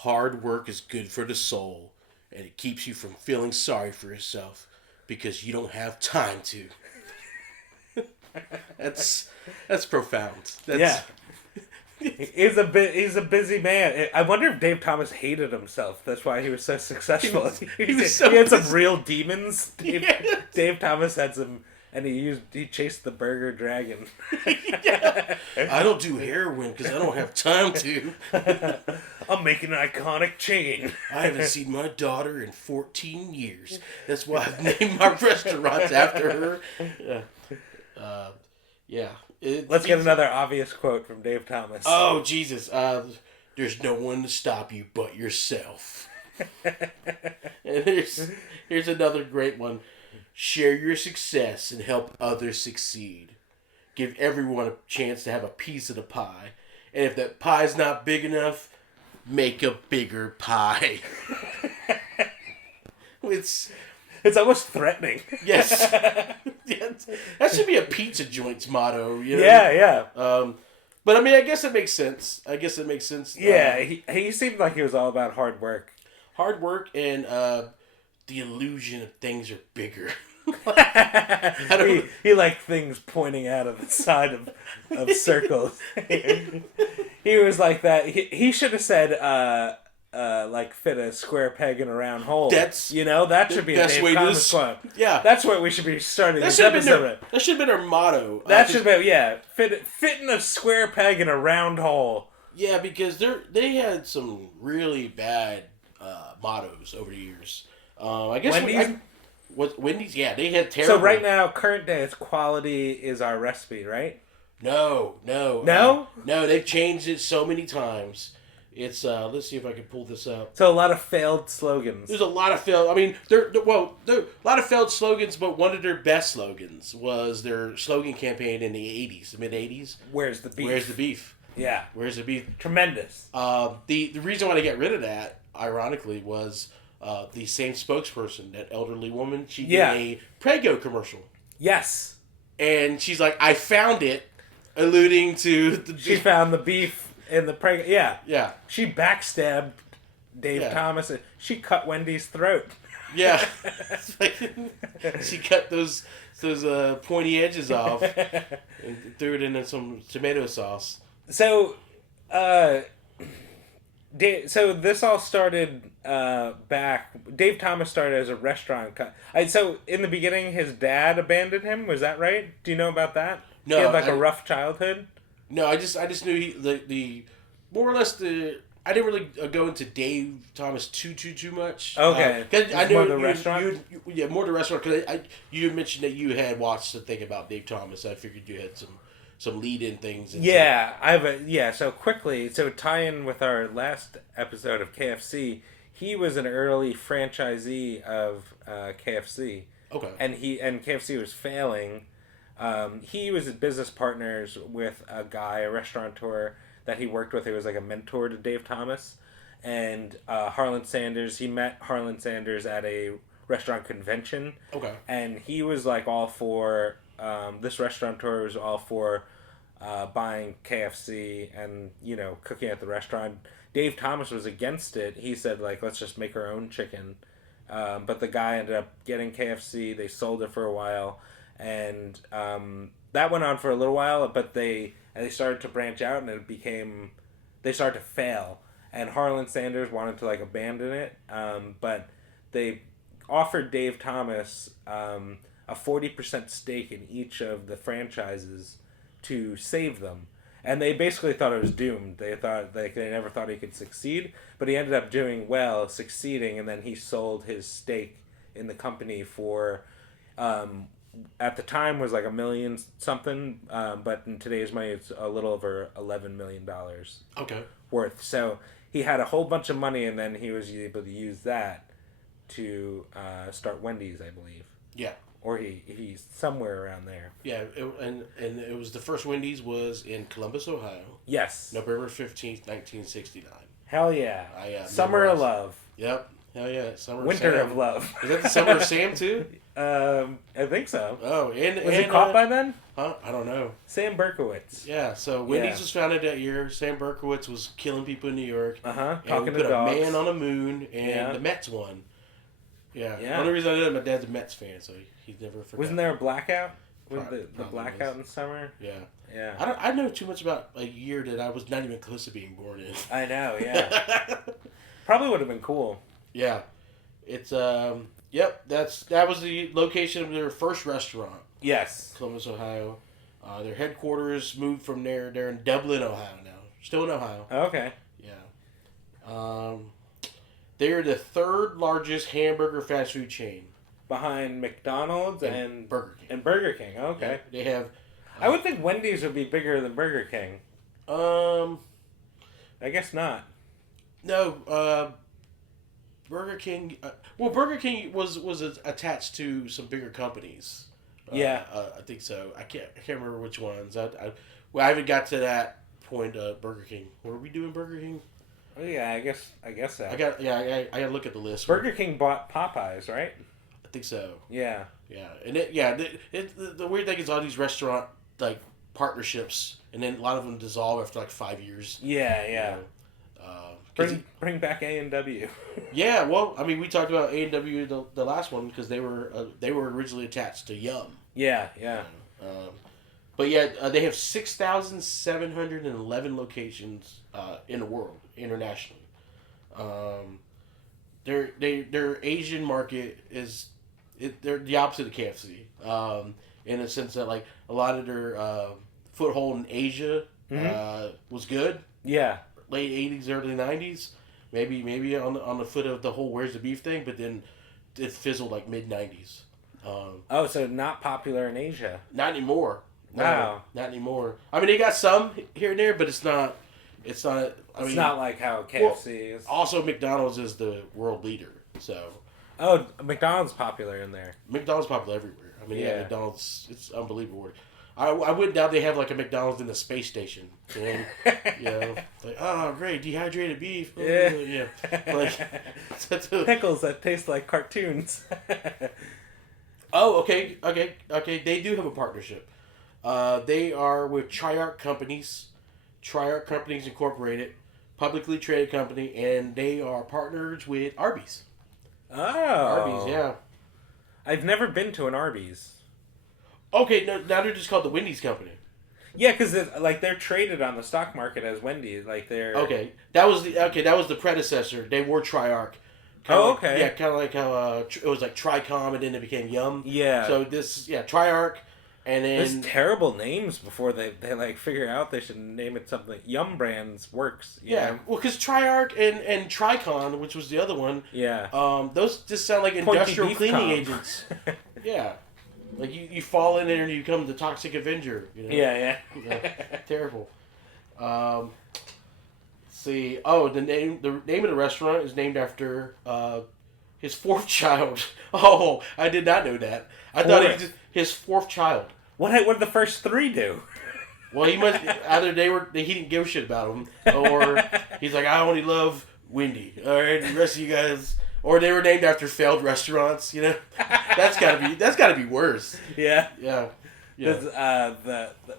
hard work is good for the soul, and it keeps you from feeling sorry for yourself because you don't have time to. That's profound. Yeah. He's a busy man. I wonder if Dave Thomas hated himself. That's why he was so successful. He had some real demons. Dave Thomas had some, and he chased the burger dragon. Yeah. I don't do heroin because I don't have time to. I'm making an iconic chain. I haven't seen my daughter in 14 years. That's why I've named my restaurants after her. Yeah. Let's get another obvious quote from Dave Thomas. Oh, Jesus. There's no one to stop you but yourself. And here's another great one. Share your success and help others succeed. Give everyone a chance to have a piece of the pie. And if that pie's not big enough, make a bigger pie. It's almost threatening. Yes. That should be a pizza joint's motto. You know? Yeah. But I mean, I guess it makes sense. Yeah, he seemed like he was all about hard work. Hard work and the illusion of things are bigger. He liked things pointing out of the side of circles. He was like that. He should have said, like fit a square peg in a round hole. That should be a Dave Thomas quote. Yeah, that's what we should be starting this episode. That should have been our motto. That should be fit in a square peg in a round hole. Yeah, because they had some really bad mottos over the years. I guess Wendy's. Yeah, they had terrible. So right now, current day, it's quality is our recipe, right? No. They've changed it so many times. It's let's see if I can pull this up. So a lot of failed slogans. There's a lot of failed. I mean, there a lot of failed slogans, but one of their best slogans was their slogan campaign in the '80s, the mid '80s. Where's the beef? Where's the beef? Yeah. Where's the beef? Tremendous. The reason why they got rid of that, ironically, was the same spokesperson, that elderly woman. She did a Prego commercial. Yes. And she's like, I found it, alluding to the beef. She found the beef. In the Prego, yeah. She backstabbed Dave Thomas. She cut Wendy's throat. Yeah, she cut those pointy edges off and threw it into some tomato sauce. So, so this all started back. Dave Thomas started as a restaurant. So in the beginning, his dad abandoned him. Was that right? Do you know about that? No, he had a rough childhood. No, I just knew the more or less I didn't really go into Dave Thomas too much. Okay, I knew more the restaurant. More the restaurant because you mentioned that you had watched the thing about Dave Thomas. I figured you had some lead in things. So quickly, tie in with our last episode of KFC. He was an early franchisee of KFC. Okay, and KFC was failing. He was business partners with a restaurateur that he worked with. He was like a mentor to Dave Thomas. And Harlan Sanders, he met Harlan Sanders at a restaurant convention. Okay. And he was like all for, this restaurateur was all for buying KFC and, cooking at the restaurant. Dave Thomas was against it. He said, let's just make our own chicken. But the guy ended up getting KFC. They sold it for a while. And that went on for a little while, but they started to branch out, and they started to fail. And Harlan Sanders wanted to abandon it, but they offered Dave Thomas a 40% stake in each of the franchises to save them. And they basically thought it was doomed. They thought they never thought he could succeed, but he ended up doing well, succeeding, and then he sold his stake in the company for. At the time was $1 million something, but in today's money it's a little over $11 million. Okay. Worth. So he had a whole bunch of money, and then he was able to use that to start Wendy's, I believe. Yeah. Or he's somewhere around there. Yeah, and it was the first Wendy's was in Columbus, Ohio. Yes. November 15th, 1969. Hell yeah. Summer of Love. Yep. Hell yeah, Summer Winter of Sam. of Love. Is that the Summer of Sam too? I think so. Oh, and Was he caught by then? Huh? I don't know. Sam Berkowitz. Yeah, so Wendy's was founded that year. Sam Berkowitz was killing people in New York. Talking we put to dogs. a man on the moon, and the Mets won. Yeah. The only reason I know that, my dad's a Mets fan, so he's never forgot. Wasn't there a blackout? Was the blackout in summer? Yeah. Yeah. I know too much about a year that I was not even close to being born in. I know, yeah. Probably would have been cool. Yeah. It's yep, that was the location of their first restaurant. Yes. Columbus, Ohio. Their headquarters moved from there. They're in Dublin, Ohio now. Still in Ohio. Okay. Yeah. They're the third largest hamburger fast food chain. Behind McDonald's and Burger King. And Burger King, okay. Yeah, they have... I would think Wendy's would be bigger than Burger King. I guess not. No, Burger King... Burger King was attached to some bigger companies. Yeah. I think so. I can't remember which ones. I haven't got to that point of Burger King. Were we doing Burger King? Oh yeah, I guess so. I got to look at the list. Burger King bought Popeyes, right? I think so. Yeah. Yeah, and the weird thing is all these restaurant like partnerships, and then a lot of them dissolve after like 5 years. Yeah, yeah. You know, bring back A&W. Yeah, well, I mean, we talked about A&W the last one because they were originally attached to Yum. Yeah, yeah. But yeah, they have 6,711 locations in the world internationally. Their Asian market they're the opposite of KFC in the sense that like a lot of their foothold in Asia was good. Yeah. Late 80s, early 90s, maybe on the foot of the whole "Where's the beef" thing, but then it fizzled like mid 90s. So not popular in Asia. Not anymore. No, Wow. not anymore. I mean, they got some here and there, but it's not. It's not. It's not like how KFC is. Also, McDonald's is the world leader, so. Oh, McDonald's popular in there. McDonald's popular everywhere. I mean, yeah, McDonald's. It's unbelievable. I wouldn't doubt they have like a McDonald's in the space station. And, like, oh, great, dehydrated beef. Oh, yeah. Like, pickles that taste like cartoons. Oh, okay. They do have a partnership. They are with Triarch Companies. Triarch Companies Incorporated, publicly traded company, and they are partners with Arby's. Oh. Arby's, yeah. I've never been to an Arby's. Okay, now they're just called the Wendy's Company. Yeah, because they're traded on the stock market as Wendy's. Like they're That was the predecessor. They were Triarch. Okay. Yeah, kind of like how it was like Tricom, and then it became Yum. Yeah. So Triarch, and then there's terrible names before they like figure out they should name it something. Yum Brands works. Yeah, well, because Triarch and Tricon, which was the other one. Yeah. Those just sound like industrial cleaning agents. Yeah. Like you fall in there and you become the Toxic Avenger. You know? Yeah. Terrible. See. Oh, the name of the restaurant is named after his fourth child. Oh, I did not know that. I thought it was just his fourth child. What did the first three do? Well, he must either he didn't give a shit about them, or he's like, I only love Wendy. All right, the rest of you guys. Or they were named after failed restaurants, you know. That's gotta be worse. Yeah. Yeah.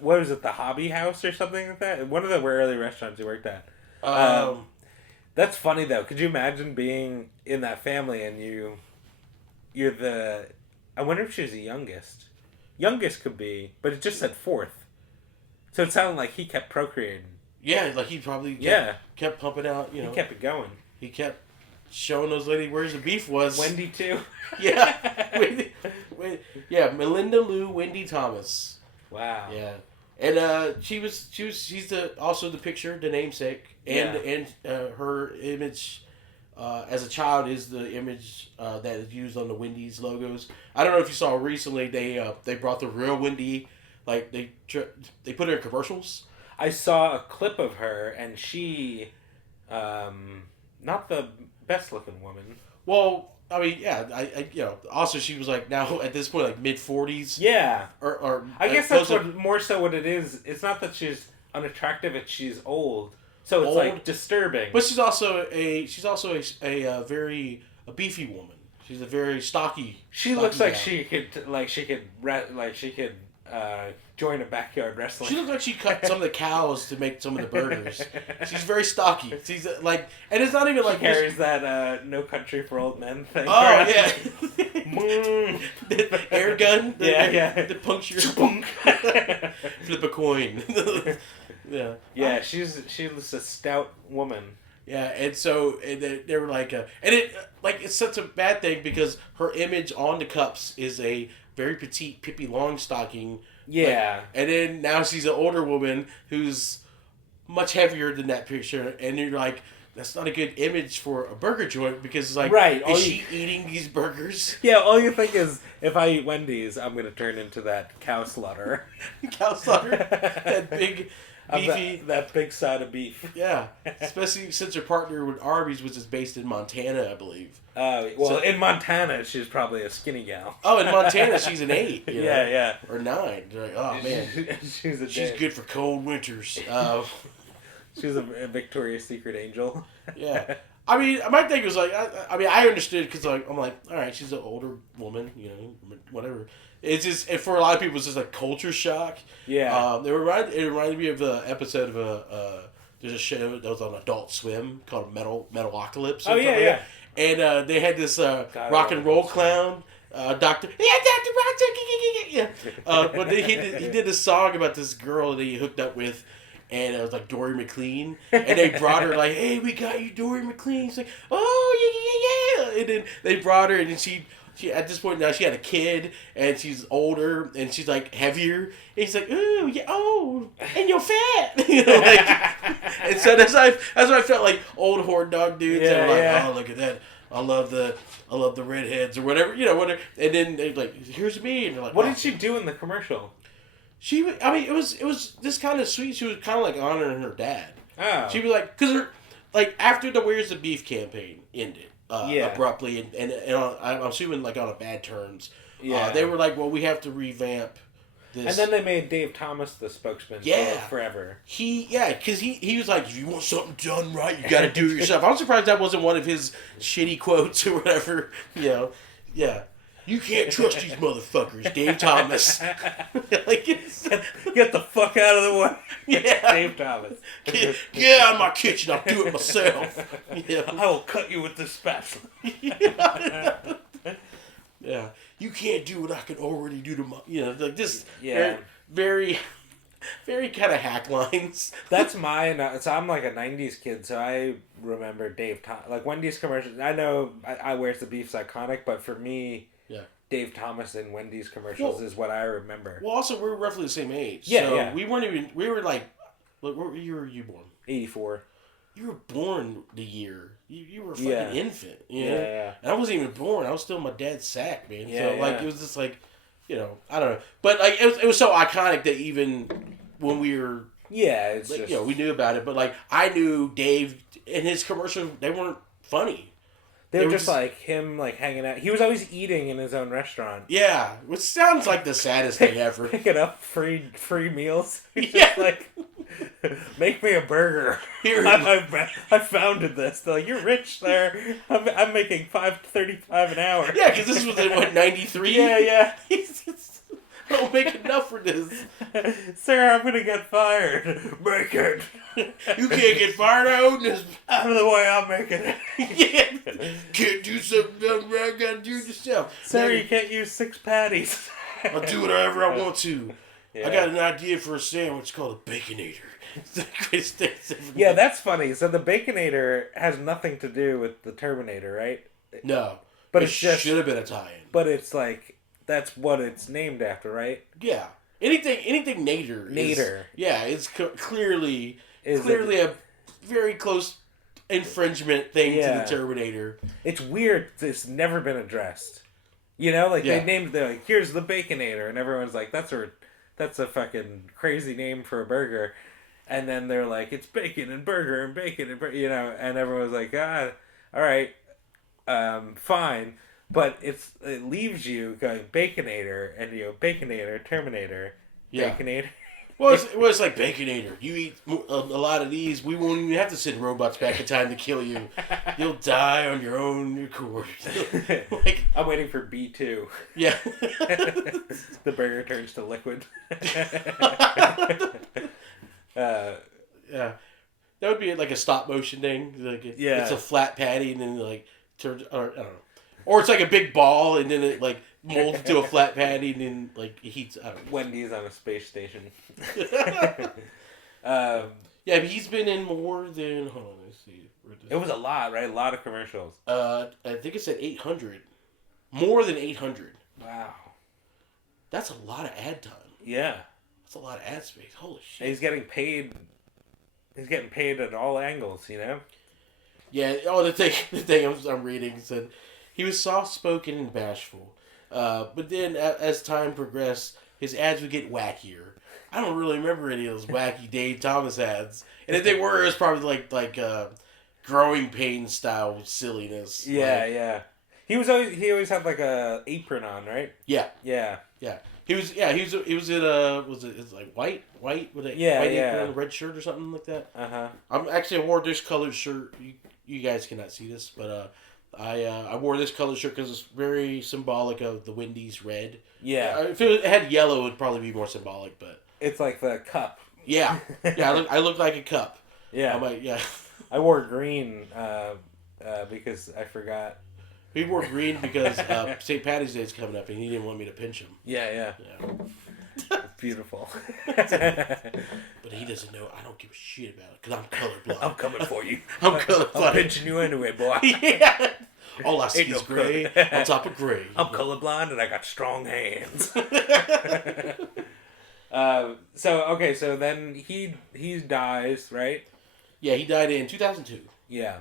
What was it? The Hobby House or something like that. One of the early restaurants you worked at. That's funny though. Could you imagine being in that family and you're the? I wonder if she was the youngest. Youngest could be, but it just said fourth, so it sounded like he kept procreating. Yeah, like he probably kept pumping out. You know, he kept it going. He kept showing those ladies where's the beef was. Wendy too. Yeah, Wendy, Melinda Lou Wendy Thomas. Wow. Yeah, and she's also the picture, the namesake, and her image as a child is the image that is used on the Wendy's logos. I don't know if you saw recently they brought the real Wendy, like they put her in commercials. I saw a clip of her and she, not the best looking woman. Well, I mean, yeah, I also she was like now at this point like mid-40s. Yeah. Or I guess that's more so what it is. It's not that she's unattractive; it's she's old. So it's like disturbing. But she's also a very a beefy woman. She's a very stocky. She looks like she could join a backyard wrestling. She looks like she cut some of the cows to make some of the burgers. She's very stocky. She's like, and it's not even like she carries that "No Country for Old Men" thing. Oh yeah, the air gun. The puncture. Flip a coin. Yeah. She's a stout woman. Yeah, and so they were like, and it it's such a bad thing because her image on the cups is a very petite Pippi Longstocking. Yeah, and then now she's an older woman who's much heavier than that picture, and you're like, that's not a good image for a burger joint because it's like, right? Is she eating these burgers? Yeah, all you think is if I eat Wendy's, I'm gonna turn into that cow slaughter. Cow slaughter, that big. Beefy. That big side of beef. Yeah. Especially since her partner with Arby's, which is based in Montana, I believe. In Montana, she's probably a skinny gal. Oh, in Montana, she's an 8. You know? Yeah. Or 9. You're like, oh, man. She's good for cold winters. She's a Victoria's Secret angel. Yeah. I mean, my thing was like, I understood because I'm like, all right, she's an older woman, whatever. It's just, and for a lot of people, it's just like culture shock. Yeah. It reminded me of an episode of there's a show that was on Adult Swim called Metalocalypse. Oh yeah. And they had this rock and roll clown, Doctor. Yeah, Dr. Roger. Yeah. But he did a song about this girl that he hooked up with. And it was like Dory McLean. And they brought her like, hey, we got you Dory McLean. She's like, oh, yeah. And then they brought her and she at this point now she had a kid and she's older and she's like heavier. And he's like, ooh, yeah, oh, and you're fat. And so that's what I felt like old horn dog dudes. Yeah, like, oh, look at that. I love the redheads or whatever, whatever. And then they're like, here's me. And they're like, what did she do in the commercial? It was this kind of sweet. She was kind of like honoring her dad. Oh. She was like, because after the Where's the Beef campaign ended abruptly, and I'm assuming like on a bad terms. Yeah. They were like, well, we have to revamp this. And then they made Dave Thomas the spokesman. Forever. Because he was like, if you want something done right, you got to do it yourself. I'm surprised that wasn't one of his shitty quotes or whatever. Yeah. You can't trust these motherfuckers, Dave Thomas. Get the fuck out of the way. Yeah. Dave Thomas. Get out of my kitchen, I'll do it myself. Yeah. I will cut you with this spatula. Yeah. You can't do what I can already do to my... like this... Yeah. Very... Very kind of hack lines. That's mine. So I'm like a 90s kid, so I remember Dave Thomas. Like Wendy's commercials. I know I Where's the Beef's iconic, but for me... Yeah. Dave Thomas and Wendy's commercials is what I remember. Well, also, we're roughly the same age. Yeah, so yeah. we were like, what year were you born? 84. You were born the year. You were a fucking infant. Yeah. And I wasn't even born. I was still in my dad's sack, man. Yeah, so, it was just like, I don't know. But, like, it was so iconic that even when we were... Yeah, it's like, just... we knew about it. But, like, I knew Dave and his commercials, they weren't funny. They were just like him, like hanging out. He was always eating in his own restaurant. Yeah, which sounds like the saddest thing ever. Picking up free meals. He's just like, make me a burger. Here, I founded this. They're like, you're rich there. I'm making $5.35 an hour. Yeah, because this was in what, 93? Yeah. I don't make enough for this. Sir, I'm gonna get fired. Make it. You can't get fired. I own this. Out of the way, I'll make it. Yeah. Can't do something done right. Gotta do it yourself. Sir, you can't use 6 patties. I'll do whatever I want to. Yeah. I got an idea for a sandwich called a Baconator. It's the greatest thing ever. Yeah, that's funny. So the Baconator has nothing to do with the Terminator, right? No. But it just should have been a tie-in. But it's like... That's what it's named after, right? Yeah. Anything Nader. It's clearly a very close infringement thing to the Terminator. It's weird. It's never been addressed. They named they're like, here's the Baconator, and everyone's like, that's a fucking crazy name for a burger. And then they're like, it's bacon and burger and bacon and and everyone's like, all right, fine. But it leaves you going Baconator and Baconator, Terminator, Baconator. Well, it's like Baconator. You eat a lot of these, we won't even have to send robots back in time to kill you. You'll die on your own accord. Like, I'm waiting for B2. yeah. The burger turns to liquid. Yeah. That would be like a stop motion thing. Like it's a flat patty and then like turns, or I don't know. Or it's like a big ball and then it like molds into a flat patty and then like it heats. I don't know. Wendy's on a space station. Yeah, but he's been in more than. Hold on, let's see. It was a lot, right? A lot of commercials. I think it said 800. More than 800. Wow. That's a lot of ad time. Yeah. That's a lot of ad space. Holy shit. And he's getting paid. He's getting paid at all angles, you know? Yeah, oh, the thing I'm reading said he was soft-spoken and bashful. But then as time progressed, his ads would get wackier. I don't really remember any of those wacky Dave Thomas ads. And if they were, it was probably like growing pain style silliness. Yeah, yeah. He always had like a apron on, right? Yeah. Yeah. Yeah. He was in it's like white with a white apron and a red shirt or something like that. I wore this colored shirt. You guys cannot see this, but I wore this colored shirt because it's very symbolic of the Wendys red. Yeah. If it had yellow, it would probably be more symbolic, but it's like the cup. Yeah. I look like a cup. Yeah. I'm like, yeah. I wore green because I forgot. He wore green because St. Patty's Day is coming up and he didn't want me to pinch him. Yeah. Beautiful. But he doesn't know. I don't give a shit about it because I'm colorblind. I'm coming for you. I'm colorblind. I'm pinching you anyway, boy. Yeah. All I see is gray on top of gray. I'm colorblind and I got strong hands. So then he dies, right? Yeah, he died in 2002. Yeah.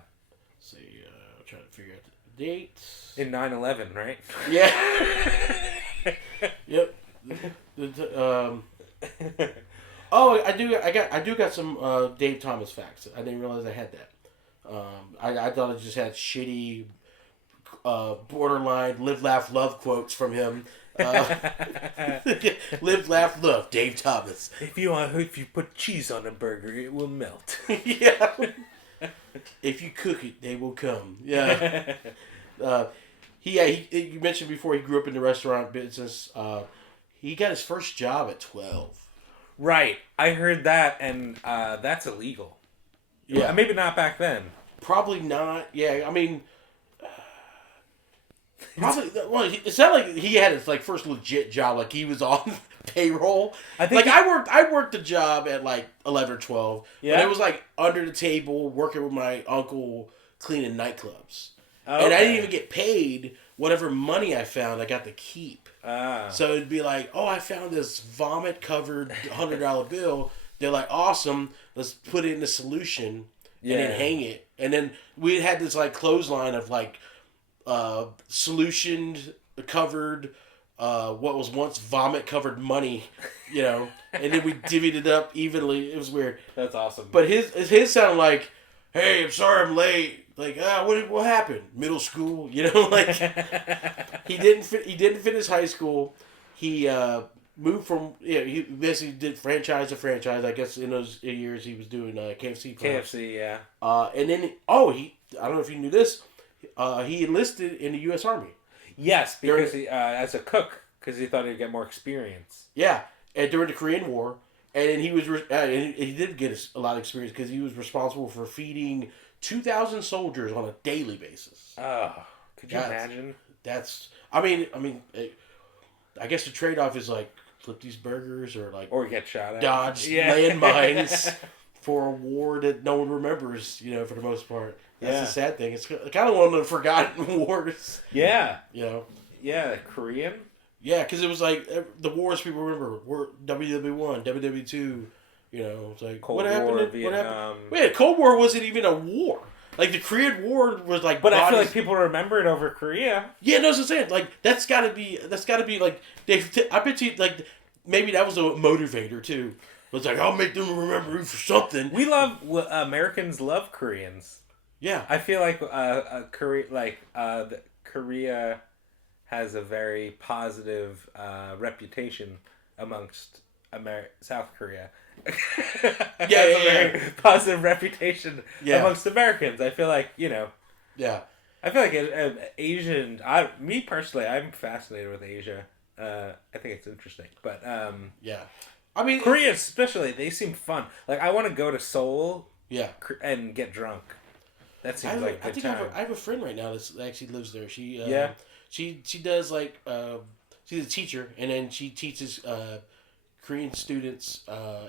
Let's see, I'm trying to figure out the date. In 9/11, right? Yeah. Yep. Oh, I do got some Dave Thomas facts. I didn't realize I had that. I thought I just had shitty, borderline live, laugh, love quotes from him. Live, laugh, love, Dave Thomas. If you put cheese on a burger, it will melt. Yeah. If you cook it, they will come. Yeah. You mentioned before he grew up in the restaurant business. He got his first job at 12. Right. I heard that, and that's illegal. Yeah. Maybe not back then. Probably not. Yeah, I mean, probably. Well, it's not like he had his first legit job. Like he was on payroll. I think I worked a job at 11 or 12. Yeah. But it was under the table working with my uncle cleaning nightclubs. Okay. And I didn't even get paid. Whatever money I found, I got to keep. So it'd be like, oh, I found this vomit-covered $100 bill. They're like, awesome. Let's put it in the solution and then hang it. And then we had this clothesline of solutioned, covered, what was once vomit-covered money, and then we divvied it up evenly. It was weird. That's awesome. But his sounded like, hey, I'm sorry I'm late. What happened? Middle school, he didn't finish high school. He moved from he basically did franchise to franchise. I guess in those years he was doing KFC. KFC, yeah. And then I don't know if you knew this. He enlisted in the U.S. Army. Yes, because he as a cook because he thought he'd get more experience. Yeah, and during the Korean War, and then he was he did get a lot of experience because he was responsible for feeding 2,000 soldiers on a daily basis. Oh, could you imagine? I guess the trade-off is flip these burgers or get shot at, dodge landmines for a war that no one remembers. For the most part, that's the sad thing. It's kind of one of the forgotten wars. Yeah. Yeah, Korean. Yeah, because it was the wars people remember were WW1, WW2. It's Cold what War, happened? Vietnam. What happened? Wait, Cold War wasn't even a war. The Korean War was But bodies. I feel like people remember it over Korea. Yeah, no, that's what I'm saying. That's gotta be I bet you maybe that was a motivator too. It was I'll make them remember you for something. Americans love Koreans. Yeah, I feel like Korea has a very positive reputation amongst South Korea. Yeah, Has a very positive reputation Yeah. amongst Americans. I feel like, Yeah. I feel like Asian. Me personally, I'm fascinated with Asia. I think it's interesting, but Yeah. I mean, Korea especially, they seem fun. Like I want to go to Seoul, yeah. and get drunk. That seems like a I good think time. I have a friend right now that actually lives there. She Yeah. she does like she's a teacher, and then she teaches Korean students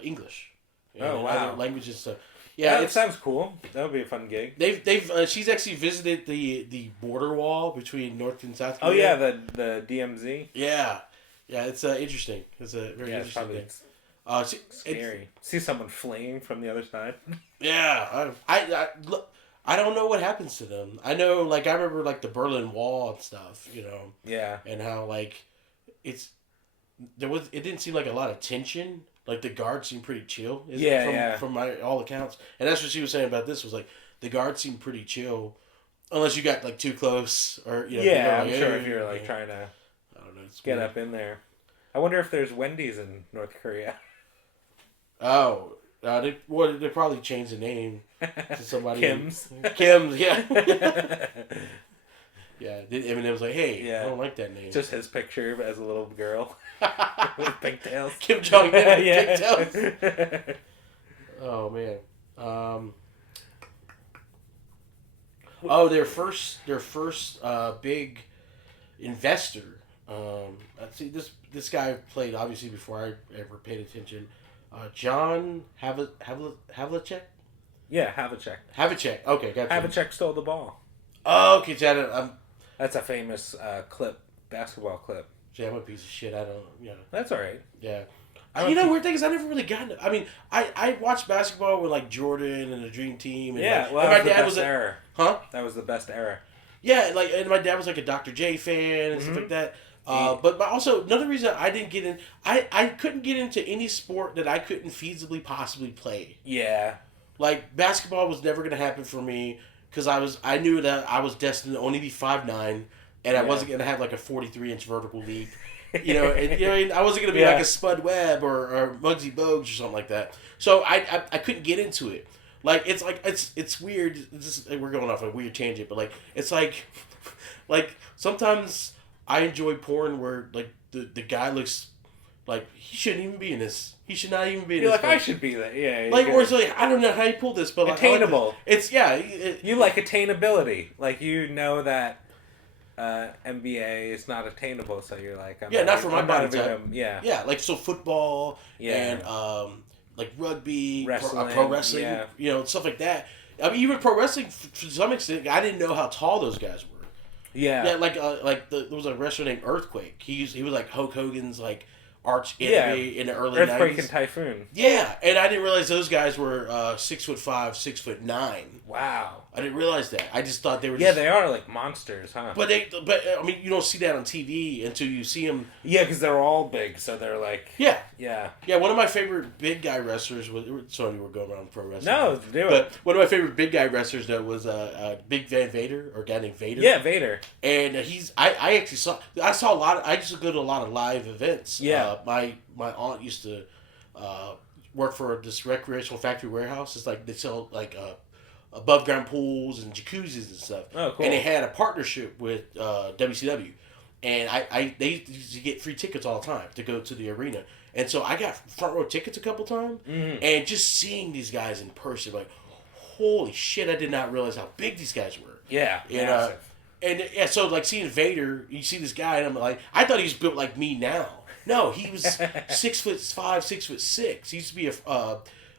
English. And Oh, wow. other languages and stuff. Yeah, Yeah, it sounds cool. That would be a fun gig. they've she's actually visited the border wall between North and South Oh Korea. yeah, the DMZ. Yeah, it's interesting. It's a very Yeah, it's interesting probably thing. scary. See someone fleeing from the other side. Yeah, I don't know what happens to them. I know, like, I remember like the Berlin Wall and stuff, Yeah. and how like it didn't seem like a lot of tension. Like the guards seemed pretty chill. From all accounts, and that's what she was saying about this was like the guards seemed pretty chill, unless you got like too close or Yeah, like, I'm sure if you're like trying to I don't know, get up in there. I wonder if there's Wendy's in North Korea. Oh, they probably changed the name to somebody. Kim's. Kim's, yeah. Yeah, Eminem was like, "Hey, Yeah. I don't like that name." Just his picture as a little girl with pigtails. Kim Jong Un with Yeah. pigtails. Oh man. Their first big investor. Let's see, this guy played obviously before I ever paid attention. John Havlicek. Yeah, Havlicek. Havlicek. Okay, gotcha. Havlicek stole the ball. Oh, okay, Chad. That's a famous basketball clip. I'm a piece of shit. I don't. That's all right. Yeah. Weird thing is I never really got into. I mean, I watched basketball with like Jordan and the Dream Team. And Yeah, like, well, and that my was the dad best was era. Huh? That was the best era. Yeah, and my dad was like a Dr. J fan and stuff like that. But also another reason I didn't get in, I couldn't get into any sport that I couldn't feasibly possibly play. Yeah. Like basketball was never gonna happen for me because I knew that I was destined to only be 5'9", and I wasn't gonna have like a 43-inch vertical leap. I wasn't gonna be like a Spud Webb or Muggsy Bogues or something like that. So I couldn't get into it. Like it's weird. We're going off a weird tangent, but like it's like sometimes I enjoy porn where like the guy looks like he shouldn't even be in this. He should not even be in You're this. like, I should be there. Yeah. Like, or it's like, I don't know how you pull this, but like, attainable. You like attainability. Like that NBA is not attainable, so you're like, not for my body type. Yeah. Like so football and like rugby, pro wrestling, stuff like that. I mean, even pro wrestling to some extent, I didn't know how tall those guys were. Yeah. Yeah, there was a wrestler named Earthquake. He was like Hulk Hogan's like arch enemy in the early 90s. Earthquake and Typhoon. Yeah, and I didn't realize those guys were 6'5", 6'9". Wow. I didn't realize that. I just thought they were. Yeah, they are like monsters, huh? But I mean, you don't see that on TV until you see them. Yeah, because they're all big, so they're like. Yeah. Yeah. Yeah, one of my favorite big guy wrestlers was. Sorry, we're going around pro wrestling. No, do it. But one of my favorite big guy wrestlers that was Big Van Vader, or a guy named Vader. Yeah, Vader. And I actually saw a lot of. I used to go to a lot of live events. Yeah. My aunt used to work for this recreational factory warehouse. It's like they sell like above ground pools and jacuzzis and stuff. Oh, cool. And they had a partnership with WCW, and they used to get free tickets all the time to go to the arena. And so I got front row tickets a couple times, and just seeing these guys in person, like, holy shit! I did not realize how big these guys were. Yeah, massive. So like seeing Vader, you see this guy, and I'm like, I thought he was built like me now. No, he was 6'5", 6'6". He used to be a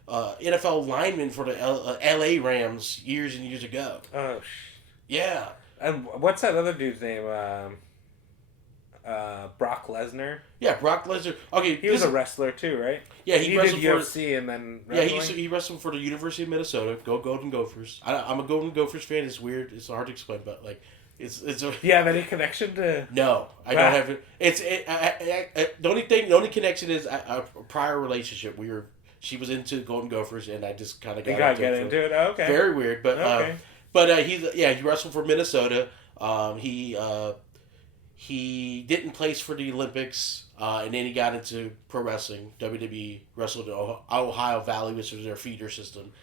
NFL lineman for the L.A. Rams years and years ago. Oh, yeah. And what's that other dude's name? Brock Lesnar. Yeah, Brock Lesnar. Okay, he was a wrestler too, right? Yeah, he wrestled did UFC and then wrestling? Yeah, he wrestled for the University of Minnesota. Go Golden Gophers. I'm a Golden Gophers fan. It's weird. It's hard to explain, but like. It's a, do you have any connection to? No, I don't have it. The only connection is a prior relationship. She was into Golden Gophers, and I just kind of got into it. Oh, okay, very weird, but he wrestled for Minnesota. He He didn't place for the Olympics, and then he got into pro wrestling. WWE wrestled in Ohio Valley, which was their feeder system.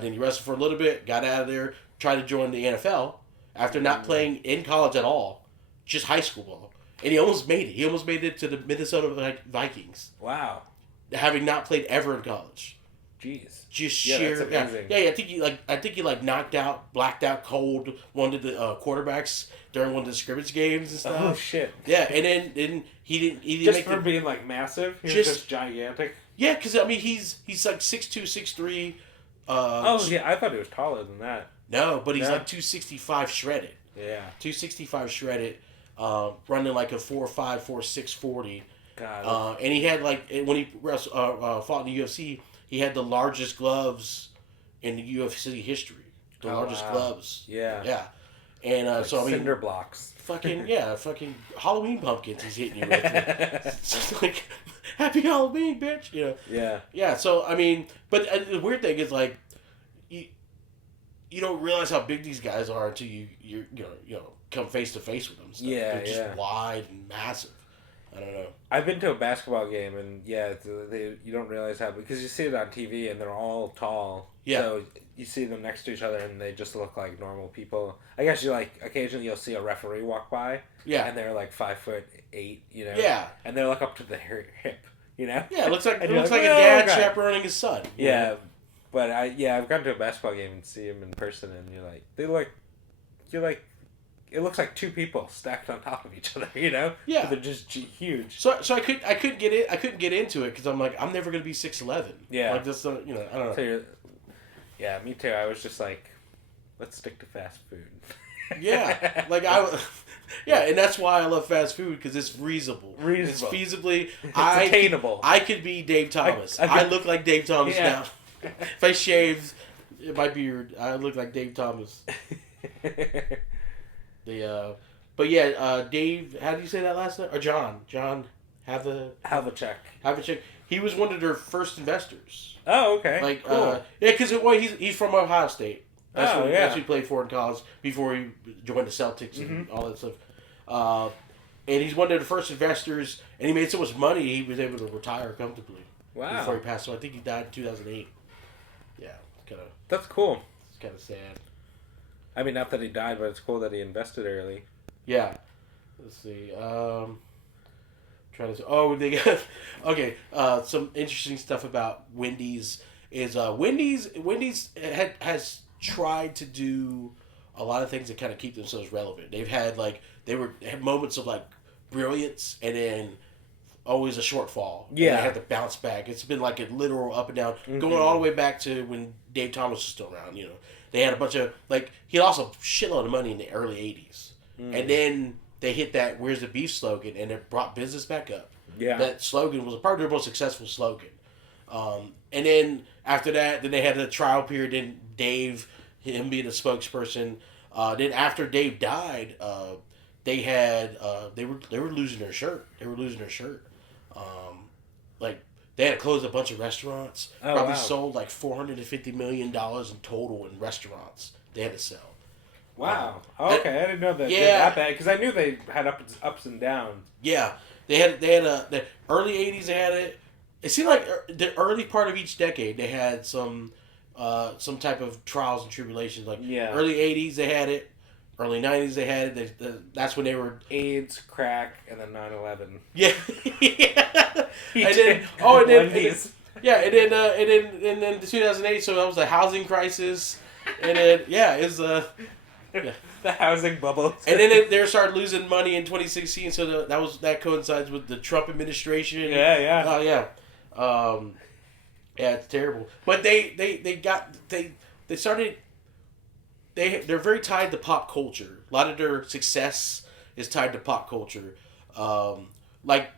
Then he wrestled for a little bit, got out of there, tried to join the NFL after not playing in college at all, just high school ball. And he almost made it. He almost made it to the Minnesota Vikings. Wow. Having not played ever in college. Jeez. Just sheer. That's amazing. Yeah. I think he knocked out, blacked out cold one of the quarterbacks during one of the scrimmage games and stuff. Oh shit. Yeah, and then he didn't Just make for the, being like massive. He was just gigantic. Yeah, because I mean he's like 6'2", 6'3". Yeah, I thought he was taller than that. No, but he's like 265 shredded. Yeah. 265 shredded, running like a 4.5, 4.6 40. God. And he had when he fought in the UFC, he had the largest gloves in the UFC history. The largest gloves. Yeah. Yeah. And so I mean, cinder blocks. Fucking Halloween pumpkins he's hitting you with. It's like, happy Halloween, bitch. You know. Yeah. Yeah. So I mean, but the weird thing is like, you don't realize how big these guys are until you come face to face with them. So they're just wide and massive. I don't know. I've been to a basketball game and you don't realize how, because you see it on TV and they're all tall. Yeah. So you see them next to each other and they just look like normal people. I guess occasionally you'll see a referee walk by. Yeah. And they're like 5'8", you know. Yeah. And they look up to the hip, you know. Yeah, it looks like a "Oh, dad God." chaperoning his son. Yeah. But I've gone to a basketball game and see them in person and it looks like two people stacked on top of each other, you know? Yeah. But they're just huge. So I couldn't get into it because I'm like, I'm never gonna be 6'11". Yeah. Like this, I don't know. So yeah, me too. I was just like, let's stick to fast food. Yeah, and that's why I love fast food because it's reasonable. It's feasibly. It's attainable. I could be Dave Thomas. I look like Dave Thomas now. If I shaved my beard, I look like Dave Thomas. But yeah, Dave. How do you say that last name? Or John? John Havlicek. He was one of their first investors. Oh, okay. Like, cool. because he's from Ohio State. That's what he played for in college before he joined the Celtics and all that stuff. And he's one of the first investors, and he made so much money he was able to retire comfortably. Wow. Before he passed away. I think he died in 2008. Yeah, that's cool. It's kind of sad. I mean, not that he died, but it's cool that he invested early. Yeah. Let's see. Trying to. Oh, they got. Okay. Some interesting stuff about Wendy's is Wendy's has tried to do a lot of things to kind of keep themselves relevant. They've had they had moments of brilliance and then always a shortfall. Yeah. And they have to bounce back. It's been like a literal up and down, going all the way back to when Dave Thomas was still around. You know, they had a bunch of he lost a shitload of money in the early '80s, and then they hit that "Where's the beef" slogan, and it brought business back up. Yeah, that slogan was probably their most successful slogan. And then after that, then they had the trial period. Then Dave, him being a spokesperson. Then after Dave died, they were losing their shirt. They had to close a bunch of restaurants. Oh, Probably wow. sold $450 million in total in restaurants they had to sell. Wow. Okay, I didn't know that. Yeah. That bad, because I knew they had ups and downs. Yeah, they had the early '80s. They had it. It seemed like the early part of each decade they had some type of trials and tribulations. Early '80s they had it. Early '90s they had it. That's when they were AIDS, crack, and then 9/11. Yeah. And then 2008. So that was a housing crisis, and then the housing bubble. And then they started losing money in 2016. So that coincides with the Trump administration. Yeah. Oh yeah. Yeah, it's terrible. But they're very tied to pop culture. A lot of their success is tied to pop culture, like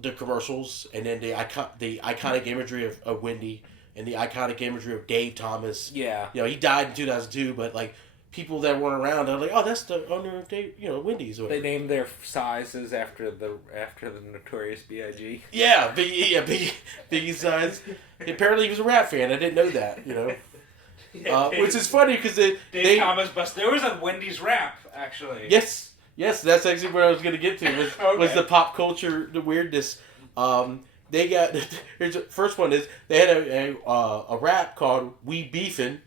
the commercials, and then the iconic imagery of Wendy, and the iconic imagery of Dave Thomas. Yeah, he died in 2002, but people that weren't around are like, oh, that's the owner of Wendy's. Or they named their sizes after the Notorious B.I.G. Yeah, Biggie size. Apparently, he was a rap fan. I didn't know that. Which is funny because Dave Thomas bust. There was a Wendy's rap actually. Yes. Yes, that's actually what I was going to get to. Was the pop culture, the weirdness. They got here's the first one is they had a rap called "We Beefin'"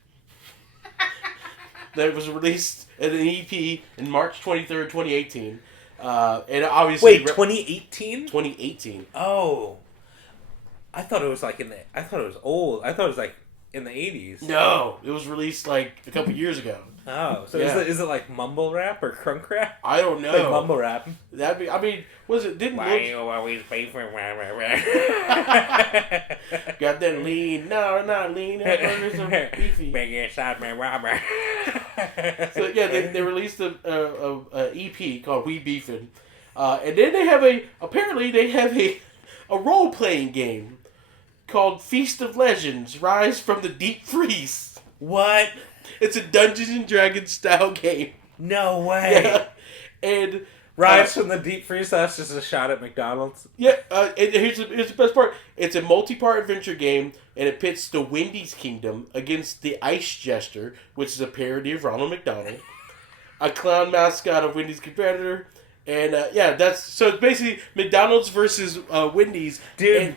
that was released as an EP in March 23rd, 2018. And obviously, 2018. 2018. Oh, I thought it was like I thought it was old. I thought it was like in the 80s. No, it was released like a couple years ago. Oh, so Yeah. is it like mumble rap or crunk rap? I don't know. Like mumble rap. That'd be. I mean, was it? Didn't Why you always beefing? got that lean? No, not lean. That burgers are beefy. Big inside me, Robert. So yeah, they released a EP called "We Beefin'," and then they have a role playing game called Feast of Legends: Rise from the Deep Freeze. What? It's a Dungeons and Dragons style game. No way. Yeah. And Rise from the Deep Freeze. That's just a shot at McDonald's. Yeah, and here's the best part. It's a multi-part adventure game, and it pits the Wendy's Kingdom against the Ice Jester, which is a parody of Ronald McDonald, a clown mascot of Wendy's competitor, and it's basically McDonald's versus Wendy's. Dude, and,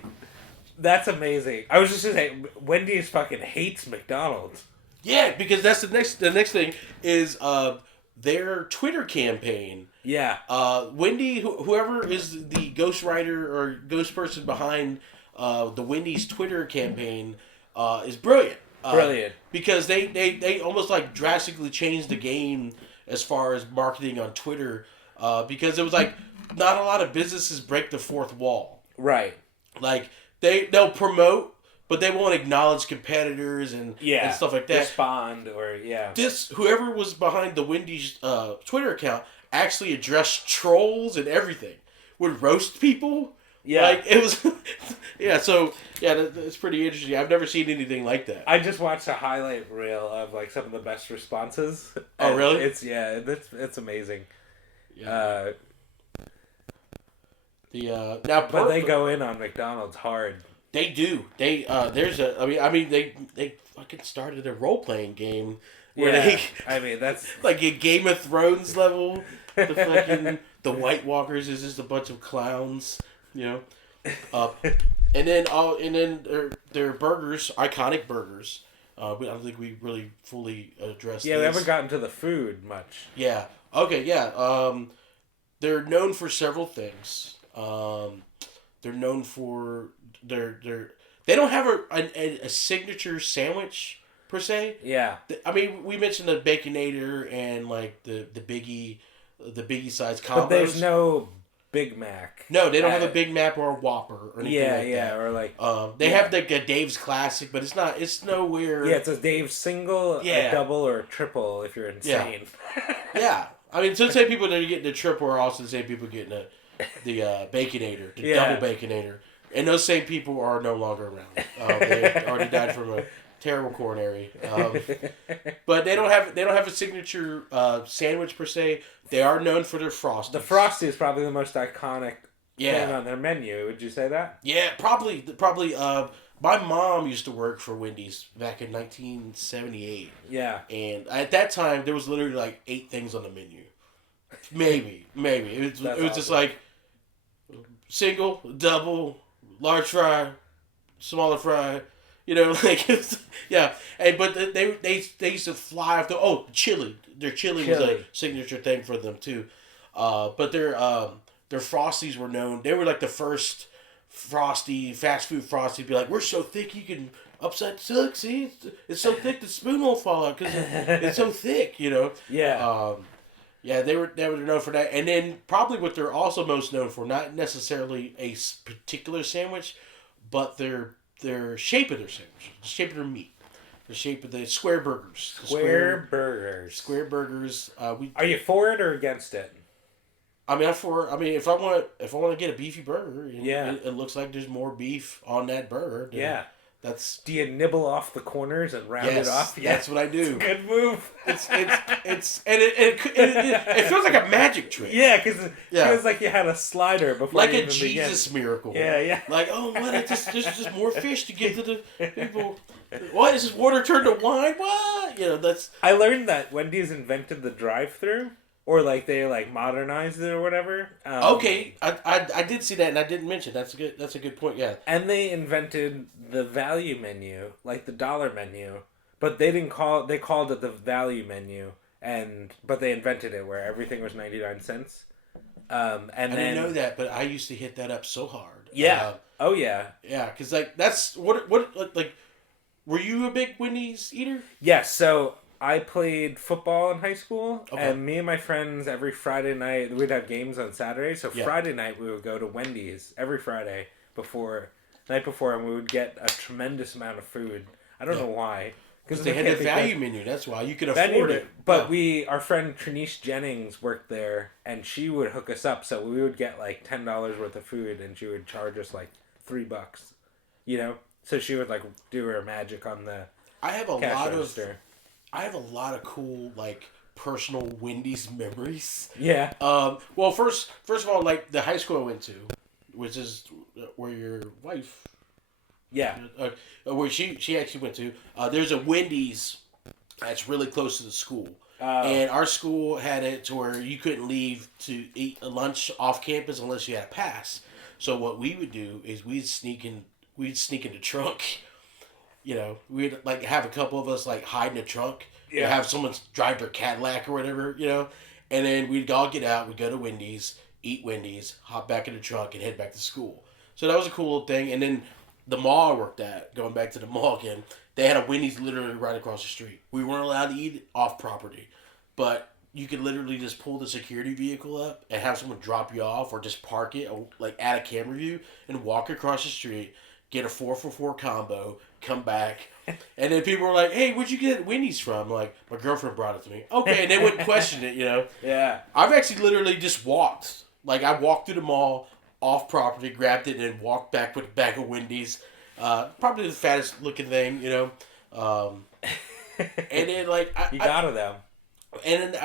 that's amazing. I was just gonna say, Wendy's fucking hates McDonald's. Yeah, because that's the next thing is their Twitter campaign. Yeah. Wendy, whoever is the ghostwriter or ghost person behind the Wendy's Twitter campaign, is brilliant. Brilliant. Because they almost like drastically changed the game as far as marketing on Twitter. Because it was like not a lot of businesses break the fourth wall. Right. Like they'll promote, but they won't acknowledge competitors and stuff like that. Respond Whoever was behind the Wendy's Twitter account actually addressed trolls and everything. Would roast people. Yeah. Like it was. It's pretty interesting. I've never seen anything like that. I just watched a highlight reel of like some of the best responses. Oh really? It's amazing. Yeah. But they go in on McDonald's hard. They do. They they fucking started a role playing game where that's like a Game of Thrones level. The White Walkers is just a bunch of clowns, and then their burgers, iconic burgers. I don't think we really fully addressed. Yeah, we haven't gotten to the food much. Yeah. Okay. Yeah. They're known for several things. They're known for they don't have a signature sandwich per se. Yeah. I mean, we mentioned the Baconator and like the biggie size combos. But there's no Big Mac. No, they don't have a Big Mac or a Whopper or anything like that. Or like they have like a Dave's Classic, but it's nowhere. Yeah, it's a Dave's single, a double, or a triple if you're insane. Yeah. I mean, so say people that are getting the triple are also the same people getting the Baconator, the double Baconator. And those same people are no longer around. They already died from a terrible coronary. But they don't have a signature sandwich per se. They are known for their Frosties. The Frosty is probably the most iconic thing on their menu. Would you say that? Yeah, probably. My mom used to work for Wendy's back in 1978. Yeah. And at that time, there was literally like 8 things on the menu. Maybe. It was just like single, double, large fry, smaller fry. Like but they used to fly off chili. Their chili was a signature thing for them too. But their Frosties were known. They were like the first fast food Frosty to be like, we're so thick you can upset silk. See, it's so thick the spoon won't fall out because it's so thick. Yeah. They were known for that, and then probably what they're also most known for, not necessarily a particular sandwich, but their shape of their sandwich, the shape of their meat, the shape of the square burgers. Square burgers. Are you for it or against it? If I want to get a beefy burger, it looks like there's more beef on that burger. Do you nibble off the corners and round it off? Yeah, that's what I do. It's a good move. It feels like a magic trick. Yeah, because it feels like you had a slider before. Like a Jesus miracle. Yeah. Like, oh, what? There's just more fish to give to the people. What is this water turned to wine? What? That's. I learned that Wendy's invented the drive-thru. or like they like modernized it or whatever. Okay, I did see that, and I didn't mention that's a good point. Yeah, And they invented the value menu, like the dollar menu, but they didn't call they called it the value menu, but they invented it where everything was 99 cents. And I then didn't know that, but I used to hit that up so hard. yeah, oh yeah, Yeah, because like that's what like. Were you a big Wendy's eater? yes. So I played football in high school, Okay. and me and my friends every Friday night we'd have games on Saturday. So Yeah. Friday night we would go to Wendy's every Friday night before, and we would get a tremendous amount of food. I don't know why. Because they had the value menu. That's why you could afford it. But our friend Trinice Jennings worked there, and she would hook us up. So we would get like $10 worth of food, and she would charge us like $3. You know, so she would like do her magic on the. I have a cash lot register. of. I have a lot of cool like personal Wendy's memories. Yeah. Well, first of all, like the high school I went to, which is where your wife. Yeah. Where she actually went to. There's a Wendy's that's really close to the school. And our school had it to where you couldn't leave to eat a lunch off campus unless you had a pass. So what we would do is we'd sneak in the trunk. You know, we'd like have a couple of us like hide in the trunk. Yeah. Have someone drive their Cadillac or whatever, you know. And then we'd all get out, we'd go to Wendy's, eat Wendy's, hop back in the trunk and head back to school. So that was a cool little thing. And then the mall I worked at, going back to the mall again, they had a Wendy's literally right across the street. We weren't allowed to eat off property, but you could literally just pull the security vehicle up and have someone drop you off or just park it, like add a camera view and walk across the street, get a 4 for $4 combo, come back, and then people were like, "Hey, where'd you get Wendy's from?" I'm like, my girlfriend brought it to me. Okay, and they wouldn't question it, you know. Yeah. I've actually literally just walked. Like I walked through the mall, off property, grabbed it, and then walked back with a bag of Wendy's. Probably the fattest looking thing, you know. And then like you got it though. And then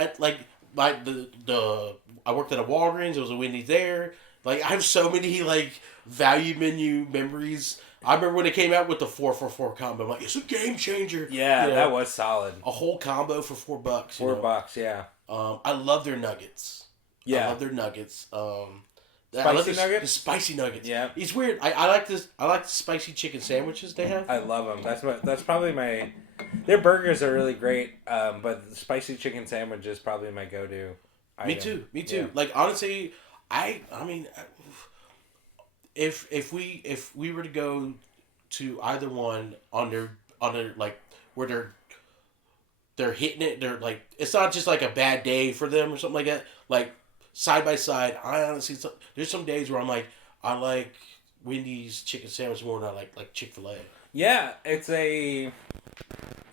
I worked at a Walgreens. There was a Wendy's there. Like I have so many like value menu memories. I remember when it came out with the 4 for $4 combo. I'm like, it's a game changer. Yeah, you know, that was solid. a whole combo for $4. $4, yeah. I love their nuggets. Yeah, I love their nuggets. Spicy nuggets? The spicy nuggets. Yeah. It's weird. I like this. I like the spicy chicken sandwiches they have. I love them. That's probably my. Their burgers are really great, but the spicy chicken sandwich is probably my go-to. Me too. Yeah. Like honestly, I mean, if we were to go to either one on their like where they're hitting it, they're like it's not just like a bad day for them or something like that. Like side by side, I honestly there's some days where I'm like I like Wendy's chicken sandwich more than I like Chick-fil-A. Yeah, it's a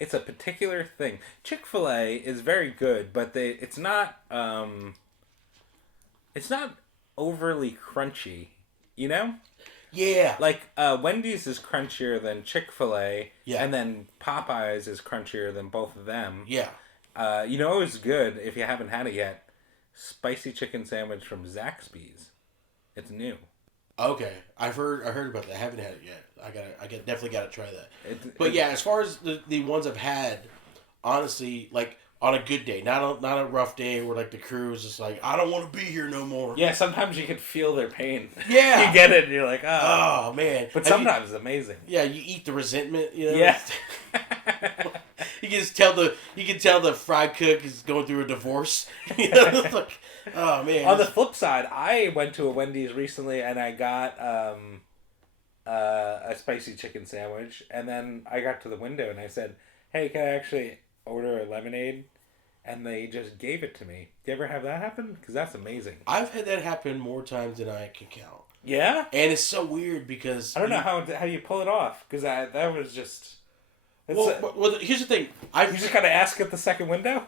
particular thing. Chick-fil-A is very good, but it's not overly crunchy, you know? Yeah. Like Wendy's is crunchier than Chick-fil-A, Yeah. and then Popeyes is crunchier than both of them. Yeah. You know it's good if you haven't had it yet. Spicy chicken sandwich from Zaxby's. It's new. Okay, I heard about that. I haven't had it yet. Definitely gotta try that. But yeah, as far as the ones I've had, honestly, like on a good day, not a rough day where like the crew is just like, I don't want to be here no more. Yeah, sometimes you can feel their pain. Yeah, you get it, and you're like, oh man. But sometimes it's amazing. Yeah, you eat the resentment. You know? Yeah. You can tell the fry cook is going through a divorce. You know, like, oh man. On the flip side, I went to a Wendy's recently and I got a spicy chicken sandwich, and then I got to the window and I said, "Hey, can I actually order a lemonade?" And they just gave it to me. Do you ever have that happen? Because that's amazing. I've had that happen more times than I can count. Yeah? And it's so weird because I don't know how you pull it off, because that was just. Well, here's the thing. You just gotta ask at the second window.